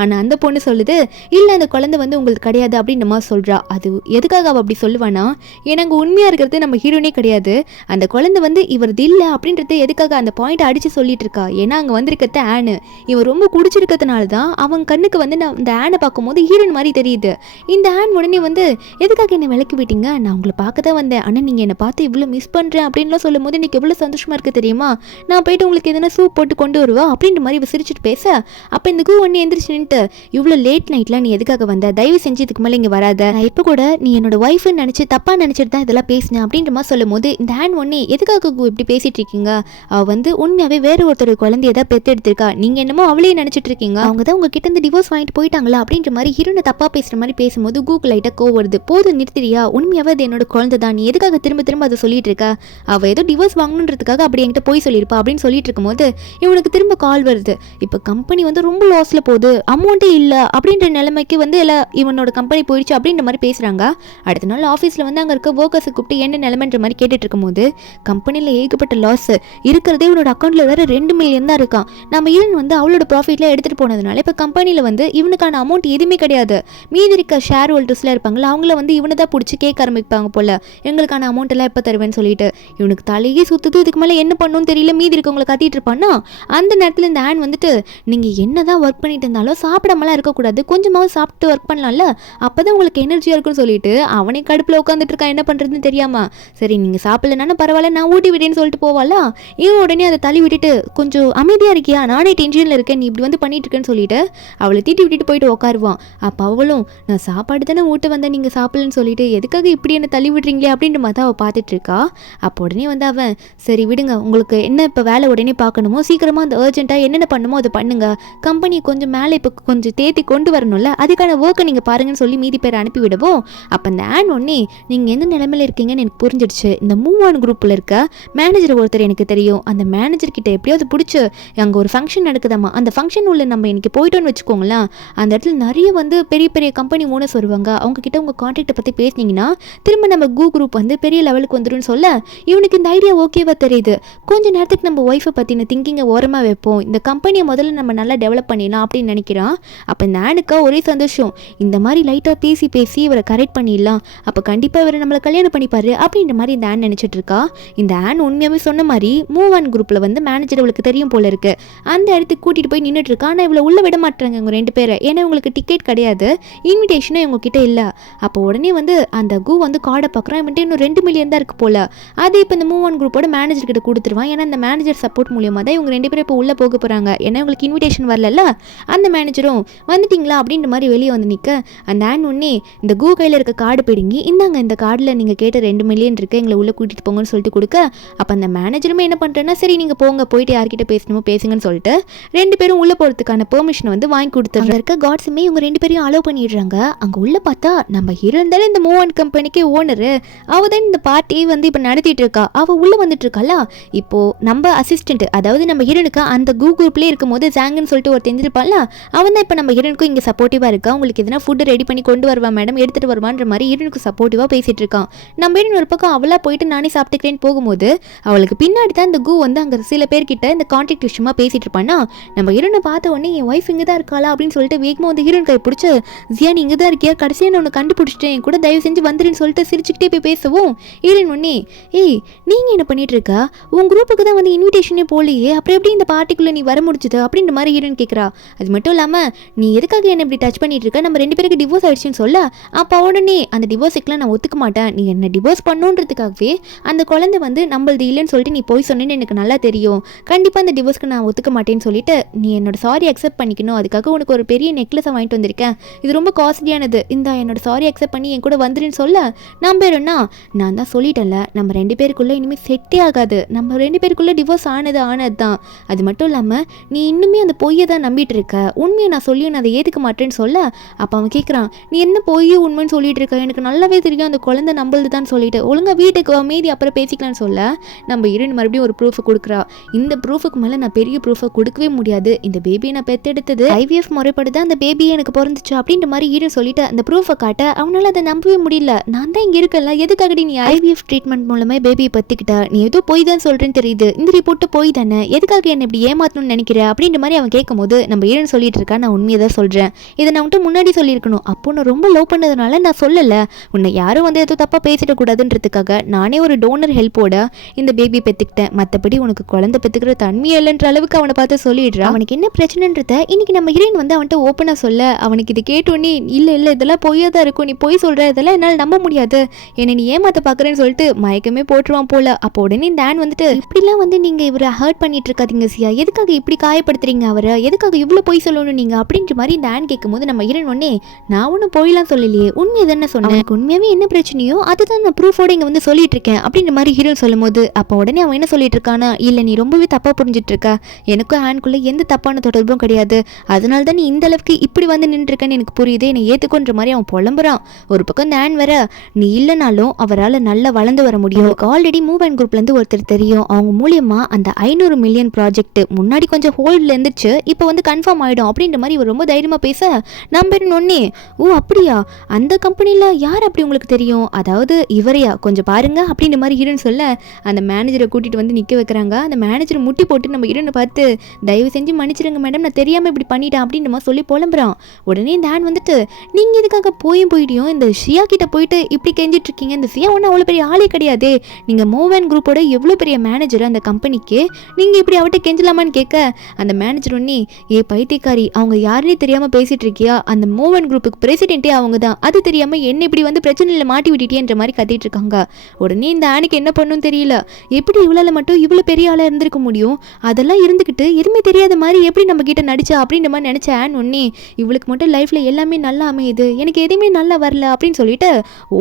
ஆனால் அந்த பொண்ணு சொல்லுது, இல்லை அந்த குழந்தை வந்து உங்களுக்கு கிடையாது அப்படின்ற மாதிரி சொல்கிறா. அது எதுக்காக அவள் அப்படி சொல்லுவானா, ஏன்னா அங்கே உண்மையாக இருக்கிறது நம்ம ஹீரோனே கிடையாது, அந்த குழந்தை வந்து இவரது இல்லை அப்படின்றது எதுக்காக அந்த பாயிண்ட் அடித்து சொல்லிட்டு இருக்கா. ஏன்னா அங்கே வந்திருக்கிறது ஆனு, இவன் ரொம்ப குடிச்சிருக்கிறதுனால தான் அவன் கண்ணுக்கு வந்து நான் இந்த ஆனை பார்க்கும்போது ஹீரோயின் மாதிரி தெரியுது. இந்த ஆன் உடனே வந்து எதுக்காக என்னை விளக்கி விட்டீங்க, நான் உங்களை பார்க்க தான் வந்தேன், ஆனால் நீங்கள் என்னை பார்த்து இவ்வளோ மிஸ் பண்ணுறேன் அப்படின்லாம் சொல்லும் போது எனக்கு எவ்வளோ சந்தோஷமாக இருக்குது தெரியுமா, நான் போயிட்டு உங்களுக்கு எதனா சூப் போட்டு கொண்டு வருவா அப்படின்ற மாதிரி விசிரிச்சுட்டு பேச. அப்போ இந்த கூ ஒன்று எந்திரிச்சு நின்ட்டு, இவ்வளோ லேட் நைட்லாம் நீ எதுக்காக வந்த, தயவு செஞ்சு இதுக்கு மேலே இங்கே வராத, நான் இப்போ கூட நீ என்னோட ஒய்ஃப்னு நினச்சி தப்பாக நினச்சிட்டு தான் இதெல்லாம் பேசினேன் அப்படின்ற மாதிரி சொல்லும் போது இந்த ஆன் ஒன்னே எதுக்காக கூ இப்படி பேசிட்டு இருக்கீங்க, அவள் வந்து உண்மையாகவே வேற ஒருத்தர் குழந்தைய தான் பெற்று எடுத்திருக்கா, நீங்கள் என்னமோ அவளே நினச்சிட்டு இருக்கீங்க, அவங்க தான் உங்ககிட்ட இருந்து டிவோர்ஸ் வாங்கிட்டு போயிட்டாங்களா அப்படின்ற மாதிரி ஹீரோனை தப்பாக பேசுகிற மாதிரி பேசும்போது கூகுள் லைட்டாக கோவம் வருது. போதும் நிறுத்திரியா, உண்மையாகவே அது என்னோட குழந்தை தான், நீ எதுக்காக திரும்ப திரும்ப அதை சொல்லிட்டு இருக்கா, அவள் ஏதோ டிவோர்ஸ் வாங்கணுன்றதுக்காக அப்படி என்கிட்ட போய் சொல்லியிருப்பா அப்படின்னு சொல்லிட்டு இருக்கும்போது இவனுக்கு திரும்ப கால் வருது. இப்போ கம்பெனி வந்து ரொம்ப லாஸில் போகுது, அமௌண்ட்டே இல்லை அப்படின்ற நிலைமைக்கு வந்து எல்லாம் இவனோட கம்பெனி போயிடுச்சு அப்படின்ற மாதிரி பேசுகிறாங்க. அடுத்த நாள் ஆஃபீஸில் வந்து அங்கே இருக்க ஒர்க்கர்ஸை கூப்பிட்டு என்ன நிலைமைன்ற மாதிரி கேட்டுட்டு இருக்கும்போது கம்பெனியில் ஏகப்பட்ட லாஸ் இருக்கிறதே இவனோட அக்கௌண்ட்டில் வேறு 2 மில்லியன் தான் இருக்கான். நம்ம இவன் வந்து அவளோட ப்ராஃபிட்டில் எடுத்துகிட்டு போனதுனால இப்போ கம்பெனியில் வந்து இவனுக்கான அமௌண்ட் எதுவுமே கிடையாது. மீதி இருக்க ஷேர் ஹோல்டர்ஸ்லாம் இருப்பாங்களா, அவங்கள வந்து இவனை தான் பிடிச்சி கேட்க ஆரம்பிப்பாங்க போல், எங்களுக்கான அமௌண்ட் எல்லாம் எப்போ தருவேன்னு சொல்லிட்டு. இவனுக்கு தலையே சுற்றுது, இதுக்கு மேலே என்ன பண்ணணும்னு தெரியல, மீதி இருக்கவங்களை கத்திட்டு இருப்பான்னா. அந்த நேரத்தில் இந்த ஆன் வந்துட்டு, நீங்கள் என்ன தான் ஒர்க் பண்ணிட்டு இருந்தாலும் சாப்பிடாமலாம் இருக்கக்கூடாது, கொஞ்சமாவது சாப்பிட்டு ஒர்க் பண்ணலாம்ல, அப்போ தான் உங்களுக்கு எனர்ஜியாக இருக்குன்னு சொல்லிட்டு அவனே கடுப்பில் உட்காந்துட்டு இருக்கான் என்ன பண்ணுறதுன்னு தெரியாமா. சரி நீங்கள் சாப்பிடலன்னா பரவாயில்ல, நான் ஊட்டி விட்டேன்னு சொல்லிட்டு போவாளா. இவன் உடனே அதை தள்ளி விட்டுட்டு, கொஞ்சம் அமைதியாக இருக்கியா, நானே டென்ஷனில் இருக்கேன், நீ இப்படி வந்து பண்ணிட்டு இருக்கேன்னு சொல்லிட்டு அவளை தீட்டி விட்டுட்டு போயிட்டு உட்காருவான். அப்போ அவளும், நான் சாப்பாடு தானே ஊட்ட வந்தேன், நீங்கள் சாப்பிடலன்னு சொல்லிட்டு எதுக்காக இப்படி என்ன தள்ளி விடுறீங்களே அப்படின்ற மாதிரி அவள் பார்த்துட்டு இருக்கா. அப்போ உடனே வந்து அவன், சரி விடுங்க, உங்களுக்கு என்ன இப்போ வேலை உடனே பார்க்கணுமோ சீக்கிரமாக அந்த அர்ஜென்ட்டாக என்னென்ன பண்ணுமோ அதை பண்ணுங்க, கம்பெனி கொஞ்சம் மேலே இப்போ கொஞ்சம் தேத்தி கொண்டு வரணும்ல, அதுக்கான ஒர்க்கை நீங்கள் பாருங்கன்னு சொல்லி மீதி பேர் அனுப்பி விடுவோம். அப்போ அந்த ஆன் ஒன்னே, நீங்கள் எந்த நிலைமையில் இருக்கீங்கன்னு எனக்கு புரிஞ்சிடுச்சு, இந்த மூவ் ஆன் குரூப்பில் இருக்க மேனேஜர் ஒருத்தர் எனக்கு தெரியும், அந்த மேனேஜர் கிட்ட எப்படியாவது பிடிச்சி அங்கே ஒரு ஃபங்க்ஷன் நடக்குதாம்மா, அந்த ஃபங்க்ஷன் உள்ள நம்ம இன்னைக்கு போயிட்டோன்னு வச்சுக்கோங்களேன், அந்த இடத்துல நிறைய வந்து பெரிய பெரிய கம்பெனி ஓனர்ஸ் வருவாங்க, அவங்க கிட்ட உங்கள் கான்டாக்டை பற்றி பேசினீங்கன்னா திரும்ப நம்ம குரூப் வந்து பெரிய லெவலுக்கு வந்துடும் சொல்ல. இவனுக்கு இந்த ஐடியா ஓகேவா தெரியுது. கொஞ்ச நேரத்துக்கு நம்ம ஒய்ஃபை பற்றின திங்கிங்கை ஓரமாக வைப்போம், இந்த கம்பெனியை முதல்ல நம்ம நல்லா டெவலப் பண்ணிடலாம் அப்படின்னு நினைக்கிறான். அப்போ இந்த ஆனுக்கா ஒரே சந்தோஷம், இந்த மாதிரி லைட்டாக பேசி பேசி இவரை கரெக்ட் பண்ணிடலாம், அப்போ கண்டிப்பாக இவரை நம்மளை கல்யாணம் பண்ணிப்பாரு அப்படின்ற மாதிரி இந்த ஆன் நினச்சிட்டு இருக்கா. இந்த ஆன் உண்மையாகவே சொன்ன மாதிரி மூவ் ஆன் குரூப்பில் வந்து மேனேஜர் அவளுக்கு தெரியும் போல இருக்கு. அந்த இடத்துக்கு கூட்டிகிட்டு போய் நின்றுட்டு இருக்கா. ஆனால் இவ்வளோ உள்ள விட மாட்டாங்க இவங்க 2 பேரை, ஏன்னா இவங்களுக்கு டிக்கெட் கிடையாது, இன்விடேஷனும் இவங்க கிட்ட இல்லை. அப்போ உடனே வந்து அந்த வந்து கார்டை பார்க்குறான், இவன்ட்டு இன்னும் 2 மில்லியன் தான் இருக்குது போல. அது இப்போ இந்த மூவ் ஆன் குரூப்போட மேனேஜர் கிட்ட கொடுத்துருவான். ஏன்னா இந்த மேனேஜர் சப்போர்ட் மூலியமாக தான் இவங்க 2 பேரும் இப்போ உள்ளே போக போகிறாங்க. ஏன்னா இவங்களுக்கு இன்விடேஷன் வரல. அந்த மேனேஜரும் வந்துட்டிங்களா அப்படின்ற மாதிரி வெளியே வந்து நிற்க, அந்த ஆன் உடனே இந்த கையில் இருக்க கார்டு பிடுங்கி, இந்தாங்க இந்த கார்டில் நீங்கள் கேட்ட 2 மில்லியன் இருக்குது, எங்களை உள்ளே கூட்டிகிட்டு போங்கன்னு சொல்லிட்டு கொடுக்க. அப்போ அந்த மேனேஜருமே என்ன பண்ணுறேன்னா, சரி நீங்கள் போங்க, போயிட்டு யார்கிட்ட பேசணுமோ பேசுங்கன்னு சொல்லிட்டு 2 பேரும் உள்ளே போகிறதுக்கான பெர்மிஷனை வந்து வாங்கி கொடுத்துருங்க. இருக்க காட்ஸுமே இவங்க 2 பேரையும் அலோவ் பண்ணிடுறாங்க. அங்கே உள்ள பார்த்தா நம்ம ஹீரோ இருந்தாலும் இந்த மூவ் ஆன் கம்பெனிக்கு ஓனரு, அவள் தான் இந்த பார்ட்டி வந்து இப்போ நடத்திட்டு இருக்கா. அவள் உள்ளே வந்துட்டு இருக்காளா. இப்போ நம்ம அசிஸ்டன்ட், அதாவது நம்ம ஹீரோனுக்கு அந்த குரூப்லேயே இருக்கும் போது ஜாங்குன்னு சொல்லிட்டு ஒரு தெரிஞ்சிருப்பாள், அவன் தான் இப்போ நம்ம ஹீரோனுக்கும் இங்கே சப்போர்ட்டிவாக இருக்கா. உங்களுக்கு எதனா ஃபுட்டு ரெடி பண்ணி கொண்டு வருவா மேடம், எடுத்துகிட்டு வருவான்ற மாதிரி ஹீரோனுக்கு சப்போர்ட்டிவாக பேசிகிட்டு இருக்கான். நம்ம ஹீரோன் ஒரு பக்கம் அவளாக போயிட்டு நானே சாப்பிட்டுக்கிறேன்னு போகும்போது அவளுக்கு பின்னாடி தான் இந்த வந்து அங்கே சில பேர்கிட்ட இந்த கான்டாக்ட் விஷயமா பேசிகிட்டு இருப்பான்னா, நம்ம ஹீரோனை பார்த்த உடனே என் ஒய்ஃப் இங்கே தான் இருக்காளா அப்படின்னு சொல்லிட்டு வேகமாக வந்து ஹீரோன் கை பிடிச்சி, ஜியா நீ இங்கே தான் இருக்கியா, கடைசியாக நான் உன்னை கண்டுபிடிச்சிட்டேன், என் கூட தயவு செஞ்சு வந்துருன்னு சொல்லிட்டு சிரிச்சுக்கிட்டே போய் பேசவும், ஹீரோன் உடனே, ஏய் நீங்கள் என்ன பண்ணிட்டு இருக்கா, உன் குரூப்புக்கு தான் வந்து இன்விடேஷனே போலையே, அப்புறம் எப்படி இந்த பார்ட்டிக்குள்ளே நீ வர முடிச்சுது அப்படின்ற மாதிரி ஹீரோன் கேட்குறா. அது மட்டும் இல்லாமல் நீ எதுக்காக என்ன இப்படி டச் பண்ணிட்டு இருக்க, நம்ம 2 பேருக்கு டிவோர்ஸ் ஆயிடுச்சுன்னு சொல்ல. அப்போ உடனே அந்த டிவோர்ஸுக்குலாம் நான் ஒத்துக்க மாட்டேன், நீ என்ன டிவோர்ஸ் பண்ணுன்றதுக்காகவே அந்த குழந்தை வந்து நம்மளது இல்லைன்னு சொல்லிட்டு நீ போய் சொன்னேன்னு எனக்கு நல்லா தெரியும், கண்டிப்பாக அந்த டிவோர்ஸ்க்கு நான் ஒத்துக்க மாட்டேன்னு சொல்லிட்டு நீ என்னோட சாரி அக்செப்ட் பண்ணிக்கணும், அதுக்காக உனக்கு ஒரு பெரிய நெக்லஸை வாங்கிட்டு வந்திருக்கேன், இது ரொம்ப காஸ்ட்லியானது, இந்த என்னோட சாரி அக்செப்ட் பண்ணி என் கூட வந்துருன்னு சொல்ல. நான் பேருன்னா நான் தான் சொல்லிட்டேன்ல, நம்ம 2 பேருக்குள்ளே இனிமேல் செட்டே ஆகாது, நம்ம 2 பேருக்குள்ளே டிவோர்ஸ் ஆனது தான். அது மட்டும் இல்லாமல் நீ இன்னுமே அந்த பொய்யை தான் நம்பிட்டு இருக்க, உண்மையை நான் சொல்லியும் நான் அதை ஏற்றுக்க மாட்டேன்னு சொல்ல. அப்போ அவன் கேட்குறான், நீ என்ன பொய்யை உண்மைன்னு சொல்லிட்டு இருக்க, எனக்கு நல்லாவே தெரியும் அந்த குழந்தை நம்பளுது தான் சொல்லிட்டு, ஒழுங்காக வீட்டுக்கு மீதி அப்புறம் பேசிக்கலான்னு சொல்ல. நம்ம ஹீரோயின் மறுபடியும் ஒரு ப்ரூஃபை கொடுக்குறா. இந்த ப்ரூஃபுக்கு மேலே நான் பெரிய ப்ரூஃபை கொடுக்கவே முடியாது, இந்த பேபியை நான் பெத்தெடுத்தது IVF முறைப்படி தான் அந்த பேபியை எனக்கு பிறந்துச்சு அப்படின்ற மாதிரி ஹீரோ சொல்லிட்டு அந்த ப்ரூஃபை காட்ட அவனால அதை நம்பவே முடியல. நான் தான் இங்க இருக்கல, எதுக்காகடி நீ IVF ட்ரீட்மெண்ட் மூலமா பேபியை பத்திக்கிட்ட, நீ ஏதோ போய் தான் சொல்றேன்னு தெரியுது, இந்த ரிப்போர்ட் போய் தானே, எதுக்காக என்ன இப்படி ஏமாத்தணும்னு நினைக்கிற அப்படின்ற மாதிரி அவன் கேட்கும் போது நம்ம ஹீரோ சொல்லிட்டு இருக்கா, நான் உண்மையை தான் சொல்றேன், இதை நான் உன்ட்டு முன்னாடி சொல்லியிருக்கணும், அப்போ நான் ரொம்ப லவ் பண்ணதுனால நான் சொல்லல, உன்னை யாரும் வந்து ஏதோ தப்பா பேசிட கூடாதுன்றதுக்காக நானே ஒரு டோனர் ஹெல்ப்போட இந்த பேபி பெத்துக்கிட்டேன், மற்றபடி உனக்கு குழந்தை பெத்துக்கிற தன்மையே இல்லைன்ற அளவுக்கு அவனை பார்த்து சொல்லிடுறான். அவனுக்கு என்ன பிரச்சனைன்றத இன்னைக்கு நம்ம ஹீரோயின் வந்து அவன்கிட்ட ஓப்பனா சொல்ல, அவனுக்கு இது கேட்டோன்னே இல்ல இல்ல இதெல்லாம் பொய்யா தான் இருக்கும், நீ பொய் சொல்ற, இதெல்லாம் என்னால் நம்ப முடியாது, என்னை நீ ஏமாத்த பாக்குறேன்னு சொல்லிட்டு மயக்கமே போட்டுருவான் போல. அப்போ உடனே டேன் வந்துட்டு இப்படிலாம் வந்து நீங்க இவரை ஹர்ட் பண்ணிட்டு இருக்காதீங்க சியா, எதுக்காக இப்படி காயப்படுத்துறீங்க அவரை, எதுக்காக இவ்வளவு பொய் சொல்லணும் நீங்க அப்படின்ற மாதிரி டேன் கேட்கும் போது நம்ம ஹீரோயின் உடனே நான் ஒன்னும் பொய்லாம் சொல்லலையே, உண்மை தானே சொன்னேன், உண்மையாவே என்ன பிரச்சனையோ அதுதான் நான் ப்ரூஃபோட இங்க வந்து சொல்லிட்டு இருக்கேன் அப்படின்ற மாதிரி ஹீரோயின் சொல்லும் போது அப்போ உடனே அவன் என்ன சொல்லிட்டு இருக்கானா, இல்ல நீ ரொம்பவே தப்பா புரிஞ்சிட்டு இருக்க, எனக்கும் ஹேண்ட்குள்ள எந்த தப்பான தொடர்பும் கிடையாது, அதனால தான் நீ இந்த அளவுக்கு இப்படி வந்து நின்று இருக்கன்னு எனக்கு புரியுது, என்னை ஏத்துக்கொன்ற மாதிரி அவன் புலம்புறான். ஒரு பக்கம் இந்த ஹேண்ட் வர நீ இல்லைனாலும் அவரால் நல்லா வளர்ந்து வர முடியும், ஆல்ரெடி மூவ் அண்ட் குரூப்ல இருந்து ஒருத்தர் தெரியும், அவங்க மூலியமா அந்த 500 மில்லியன் ப்ராஜெக்ட் முன்னாடி கொஞ்சம் ஹோல்ட்ல இருந்துச்சு, இப்போ வந்து கன்ஃபார்ம் ஆயிடும் அப்படின்ற மாதிரி இவர் ரொம்ப தைரியமா பேச நம்பர் ஒன்னே ஓ அப்படியா அந்த கம்பெனில யார் அப்படி உங்களுக்கு தெரியும், அதாவது இவரையா கொஞ்சம் பாருங்க அப்படின்ற மாதிரி ஹீரோன்னு சொல்ல அந்த மேனேஜரை கூட்டிட்டு வந்து நிக்க வைக்கிறாங்க. அந்த மேனேஜர் முட்டி போட்டு நம்ம ஹீரோனை பார்த்து தயவு செஞ்சு மன்னிச்சிருங்க மேடம், நான் தெரியாம இப்படி பண்ணிட்டேன் அப்படின்ற மாதிரி சொல்லி புலம்புறான். உடனே இந்த ஹேண்ட் வந்துட்டு நீங்க இதுக்காக போயிட்டியும் இந்த ஷியா கிட்ட போயிட்டு இப்படி கெஞ்சிட்டு இருக்கீங்க, இந்த ஷியா ஒன்றும் அவ்வளோ பெரிய ஆளே கிடையாது, நீங்க மூவ் அண்ட் குரூப்போட எவ்வளோ பெரிய மேனேஜர் அந்த கம்பெனிக்கு, நீங்க இப்படி அவட்ட கெஞ்சலாமான்னு கேட்க அந்த மேனேஜர் ஒன்னே ஏ பைத்தியக்காரி அவங்க யாருன்னே தெரியாம பேசிட்டு இருக்கியா, அந்த மூவ் அண்ட் குரூப்புக்கு பிரசிடென்ட்டே அவங்க தான், அது தெரியாம என்ன இப்படி வந்து பிரச்சனையில் மாட்டி விட்டுட்டேன்ற மாதிரி கத்திட்டு இருக்காங்க. உடனே இந்த ஆணுக்கு என்ன பண்ணும் தெரியல, எப்படி இவ்வளோ மட்டும் இவ்வளோ பெரிய ஆளாக இருந்திருக்க முடியும், அதெல்லாம் இருந்துக்கிட்டு எதுவுமே தெரியாத மாதிரி எப்படி நம்ம கிட்ட நடிச்சா அப்படின்ற மாதிரி நினைச்ச ஆன் ஒன்னே இவளுக்கு மட்டும் லைஃப்ல எல்லாமே நல்லா அமையுது, எனக்கு எதுவுமே நல்லா வரல அப்படின்னு சொல்லிட்டு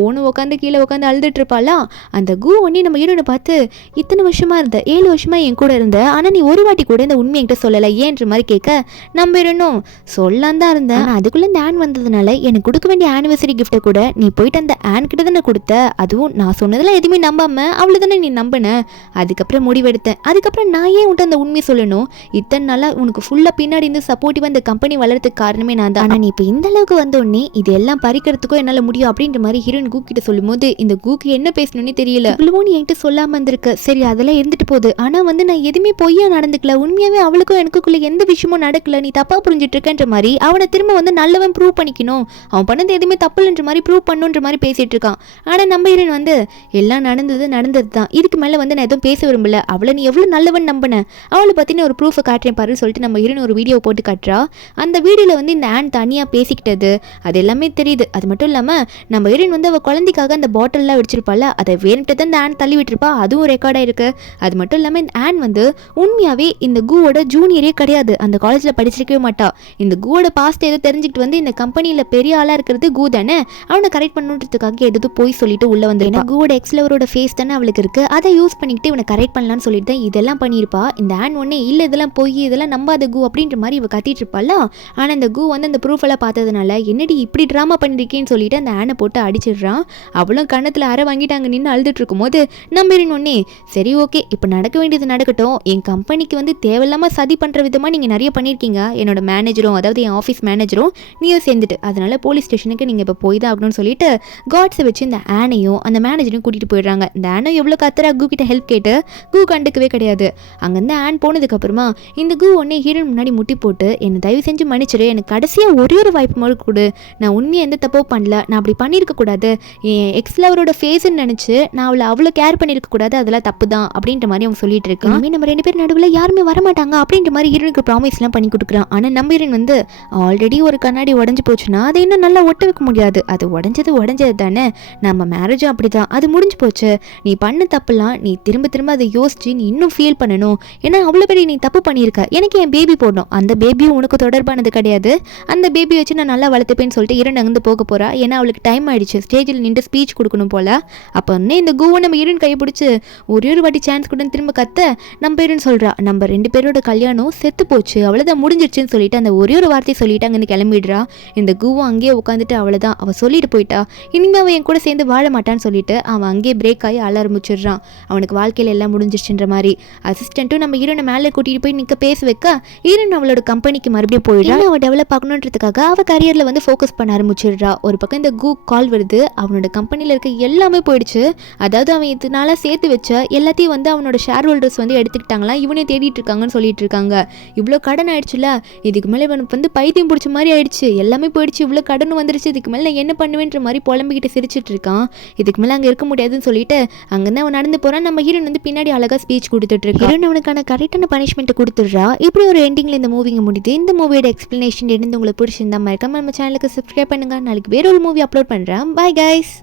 ஓனும் உட்காந்து கீழே உட்காந்து அழுதுட்டு இருப்பாளா. அந்த கூ ஒன்னே நம்ம ஹீரோனை பார்த்து இத்தனை வருஷமா இருந்த 7 வருஷமா என் கூட இருந்த, ஆனா நீ ஒரு வாட்டி கூட இந்த உண்மை என்கிட்ட சொல்லலை ஏன்ற மாதிரி கேட்க நம்ம இருந்தும் சொல்லான் தான் இருந்தேன், ஆனால் அதுக்குள்ள இந்த ஆன் வந்ததுனால எனக்கு கொடுக்க வேண்டிய ஆனிவர்சரி கிஃப்ட்டை கூட நீ போயிட்டு அந்த ஆன் கிட்ட தானே கொடுத்த, அதுவும் நான் சொன்னதெல்லாம் எதுவுமே நம்பாம அவளை தானே நீ நம்பின, அதுக்கப்புறம் முடிவெடுத்தேன், அதுக்கப்புறம் நான் ஏன் உன்ட்டு அந்த உண்மையை சொல்லணும், இத்தனை நாளா உனக்கு ஃபுல்லா பின்னாடி இருந்து சப்போர்ட்டிவா இந்த கம்பெனி வளர்றதுக்கு காரணமே நான் தான், ஆனால் நீ இப்போ இந்த அளவுக்கு வந்த உடனே இது எல்லாம் பறிக்கிறதுக்கும் என்னால முடியும் அப்படின்ற மாதிரி ஹீரோயின் கூ கிட்ட சொல்லும் போது இந்த கூக்கு என்ன பேசணும்னே தெரியல, இவ்வளவோ நீ என்கிட்ட சொல்லாம இருந்திருக்க, சரி அதெல்லாம் இருந்துட்டு போகுது, ஆனா வந்து நான் எதுவுமே பொய்யா நடந்துக்கல, உண்மையாவே அவளுக்கும் எனக்குள்ள எந்த விஷயமும் நடக்கல, நீ தப்பா புரிஞ்சிட்டு இருக்கன்ற மாதிரி அவனை திரும்ப வந்து நல்லவன் ப்ரூவ் பண்ணிக்கணும், அவன் பண்ணது எதுவுமே தப்புன்ற மாதிரி ப்ரூவ் பண்ணுன்ற மாதிரி பேசிட்டு இருக்கான். ஆனா நம்ம ஹீரோயின் வந்து எல்லாம் நடந்தது தான், இதுக்கு மேல வந்து நான் எதுவும் பேச விரும்பல, அவளை நீ எவ்வளவு நல்லவன் நம்பின, அவளை பத்தின ஒரு ப்ரூஃபை காட்டுறேன் பாருன்னு சொல்லிட்டு நம்ம ஹீரோயின் ஒரு வீடியோ போட்டு காட்டுறா. அந்த வீடியோல வந்து இந்த ஆன் தனியா பேசிக்கிட்டது அது எல்லாமே தெரியுது. அது மட்டும் இல்லாம நம்ம ஹீரோயின் வந்து அவ குழந்தைக்காக அந்த பாட்டில்லாம் வச்சிருப்பால, அதை வேணுட்டு தான் இந்த ஆன் தள்ளி விட்டுருப்பா, அதுவும் ரெக்கார்ட் ஆயிருக்கு. அது மட்டும் இல்லாம இந்த ஆன் வந்து உண்மையாவே இந்த கூவோட ஜூனியரே கிடையாது, அந்த காலேஜ்ல படிச்சிருக்கவே மாட்டா, இந்த கூவோட பாஸ்ட் ஏதோ தெரிஞ்சுக்கிட்டு வந்து இந்த கம்பெனியில பெரிய ஆளா இருக்கிறது கூ தானே, அவனை கரெக்ட் பண்ணுறதுக்காக எது போய் சொல்லிட்டு உள்ள வந்து கூவோட எக்ஸ்லவரோட ஃபேஸ் தானே அவளுக்கு இருக்கு, அதை யூஸ் பண்ணிக்கிட்டு இவனை கரெக்ட் பண்ணலான்னு சொல்லிட்டு தான் இதெல்லாம் பண்ணியிருப்பா. இந்த ஆன் ஒன்னே இல்ல இதெல்லாம் போய் இதெல்லாம் நம்பாத கூ அப்படின்ற மாதிரி இவ கத்திட்டு இருப்பாள. ஆனா இந்த கூ வந்து அந்த ப்ரூஃப் எல்லாம் பார்த்ததுனால என்னடி இப்படி ட்ராமா பண்ணிருக்கேன்னு சொல்லிட்டு அந்த ஆனை போட்டு அடிச்சிடுறான். அவளும் கண்ணத்துல அரை வாங்கிட்டு நின்று அழுதுட்டு இருக்கும் போது நம்ம ஒன்னே சரி ஓகே இப்போ நடக்க வேண்டியது நடக்கட்டும், என் கம்பெனிக்கு வந்து தேவையில்லாம சதி பண்ற விதமா நீங்க நிறைய பண்ணிருக்கீங்க, என்னோட மேனேஜரும் அதாவது என் ஆஃபீஸ் மேனேஜரும் நீயும் சேர்ந்துட்டு, அதனால போலீஸ் ஸ்டேஷனுக்கு நீங்க இப்போ போய் தான் ஆகணும்னு சொல்லிட்டு காட்ஸை வச்சு இந்த ஆனையும் அந்த மேனேஜரையும் கூட்டிட்டு போயிடுறாங்க. இந்த ஆனும் எவ்வளவு கத்துறா கூ கிட்ட ஹெல்ப் கேட்டு கூ கண்டுக்கவே கிடையாது. அங்கேருந்து ஆன் போனதுக்கு அப்புறமா இந்த கூ ஒன்னே ஹீரோயின் முன்னாடி முட்டி போட்டு என்னை தயவு செஞ்சு மன்னிச்சிரு, எனக்கு கடைசியா ஒரே ஒரு வாய்ப்பு மட்டும் கொடு, நான் உண்மையை எந்த தப்போ பண்ணல, நான் அப்படி பண்ணியிருக்க கூடாது, என் எக்ஸ் லவரோட ஃபேஸ்ன்னு நினைச்சு நான் அவளை அவ்வளோ கேர் பண்ணியிருக்க கூடாது, அதெல்லாம் தப்பு தான் அப்படின்ற மாதிரி அவங்க சொல்லிட்டு இருக்காங்க. நம்ம 2 பேர் நடுவில் யாருமே வரமாட்டாங்க அப்படின்ற மாதிரி ஹீரோனுக்கு ப்ராமிஸ்லாம் பண்ணி கொடுக்குறான். ஆனால் நம்ம ஹீரோயின் வந்து ஆல்ரெடி ஒரு கண்ணாடி உடஞ்சி போச்சுன்னா அதை இன்னும் நல்லா ஒட்ட வைக்க முடியாது, அது உடஞ்சது தானே, நம்ம மேரேஜும் அப்படிதான், அது முடிஞ்சு போச்சு, நீ பண்ண தப்புலாம் நீ திரும்ப திரும்ப அதை யோசிச்சு நீ இன்னும் ஃபீல் பண்ணணும், ஏன்னா அவ்வளோ பெரிய நீ தப்பு பண்ணியிருக்க, எனக்கு என் பேபி போடணும், அந்த பேபியும் உனக்கு தொடர்பானது கிடையாது, அந்த பேபி வச்சு நான் நல்லா வளர்த்துப்பேன்னு சொல்லிட்டு ஹீரோயின் அங்கே போக போறா. ஏன்னா அவளுக்கு டைம் ஆயிடுச்சு, ஸ்டேஜில் நின்று ஸ்பீச் கொடுக்கணும் போல. அப்போ வந்து இந்த கூவை நம்ம ஹீரோயின் கையை பிடிச்சி ஒரே ஒரு வாட்டி சான்ஸ் கூட திரும்ப கத்த நம்ம ஹீரோயின் சொல்றா நம்ம 2 பேரோட கல்யாணம் செத்து போச்சு, அவ்வளோதான் முடிஞ்சிருச்சுன்னு சொல்லிட்டு அந்த ஒரே ஒரு வார்த்தையை சொல்லிட்டு அங்கே கிளம்பிடுறா. இந்த கூவும் அங்கேயே உட்காந்துட்டு அவ்வளோதான் அவள் சொல்லிட்டு போயிட்டா, இனிமே அவன் என் கூட சேர்ந்து வாழ மாட்டான்னு சொல்லிட்டு அவன் அங்கேயே பிரேக் ஆகி அழ ஆரம்பிச்சிடுறான். அவனுக்கு வாழ்க்கையில் எல்லாம் முடிஞ்சிருச்சுன்ற மாதிரி அசிஸ்டண்ட்டும் நம்ம ஹீரோனை மேலே கூட்டிகிட்டு போய் நிற்க பேச வைக்க ஹீரோயின் அவளோட கம்பெனிக்கு மறுபடியும் போயிடுறா. அவள் டெவலப் ஆகணுன்றதுக்காக அவள் கரியரில் வந்து ஃபோக்கஸ் பண்ண ஆரம்பிச்சிடுறா. ஒரு பக்கம் இந்த கால் வருது. அவனோட கம்பெனியில் இருக்க எல்லாமே போயிடுச்சு. அதாவது அவன் இதனால சேர்த்து வச்ச எல்லாத்தையும் வந்து அவனோட ஷேர் ஹோல்டர்ஸ் வந்து எடுத்துக்கிட்டாங்களாம். இவனே தேடிட்டு இருக்காங்கன்னு சொல்லிட்டு இருக்காங்க. இவ்வளோ கடன் ஆயிடுச்சுல, இதுக்கு மேலே இவனுக்கு வந்து பைத்தியம் பிடிச்ச மாதிரி ஆயிடுச்சு. எல்லாமே போயிடுச்சு, இவ்வளோ கடன் வந்துருச்சு, இதுக்கு மேலே நான் என்ன பண்ணுவேன்ற மாதிரி புலம்பிக்கிட்டு சிரிச்சிட்டு இருக்கான். இதுக்கு மேலே அங்கே இருக்க முடியாதுன்னு சொல்லிட்டு அங்கேருந்து அவன் நடந்து போகிறான். நம்ம ஹீரோயின் வந்து பின்னாடி அழகாக ஸ்பீச் கொடுத்துட்டு இருக்கான். ஹீரோயின் அவனுக்கான கரெக்டான பனிஷ்மெண்ட் கொடுத்துட்றா. இப்படி ஒரு எண்டிங்கில் இந்த மூவிங்க முடியுது. இந்த மூவியோட எக்ஸ்பிளனேஷன் இருந்து உங்களுக்கு பிடிச்சிருந்தா மறக்காம நம்ம சேனலுக்கு சப்ஸ்கிரைப் பண்ணுங்க. நாளைக்கு வேற ஒரு மூவி அப்லோட் பண்ணுறேன். Bye guys.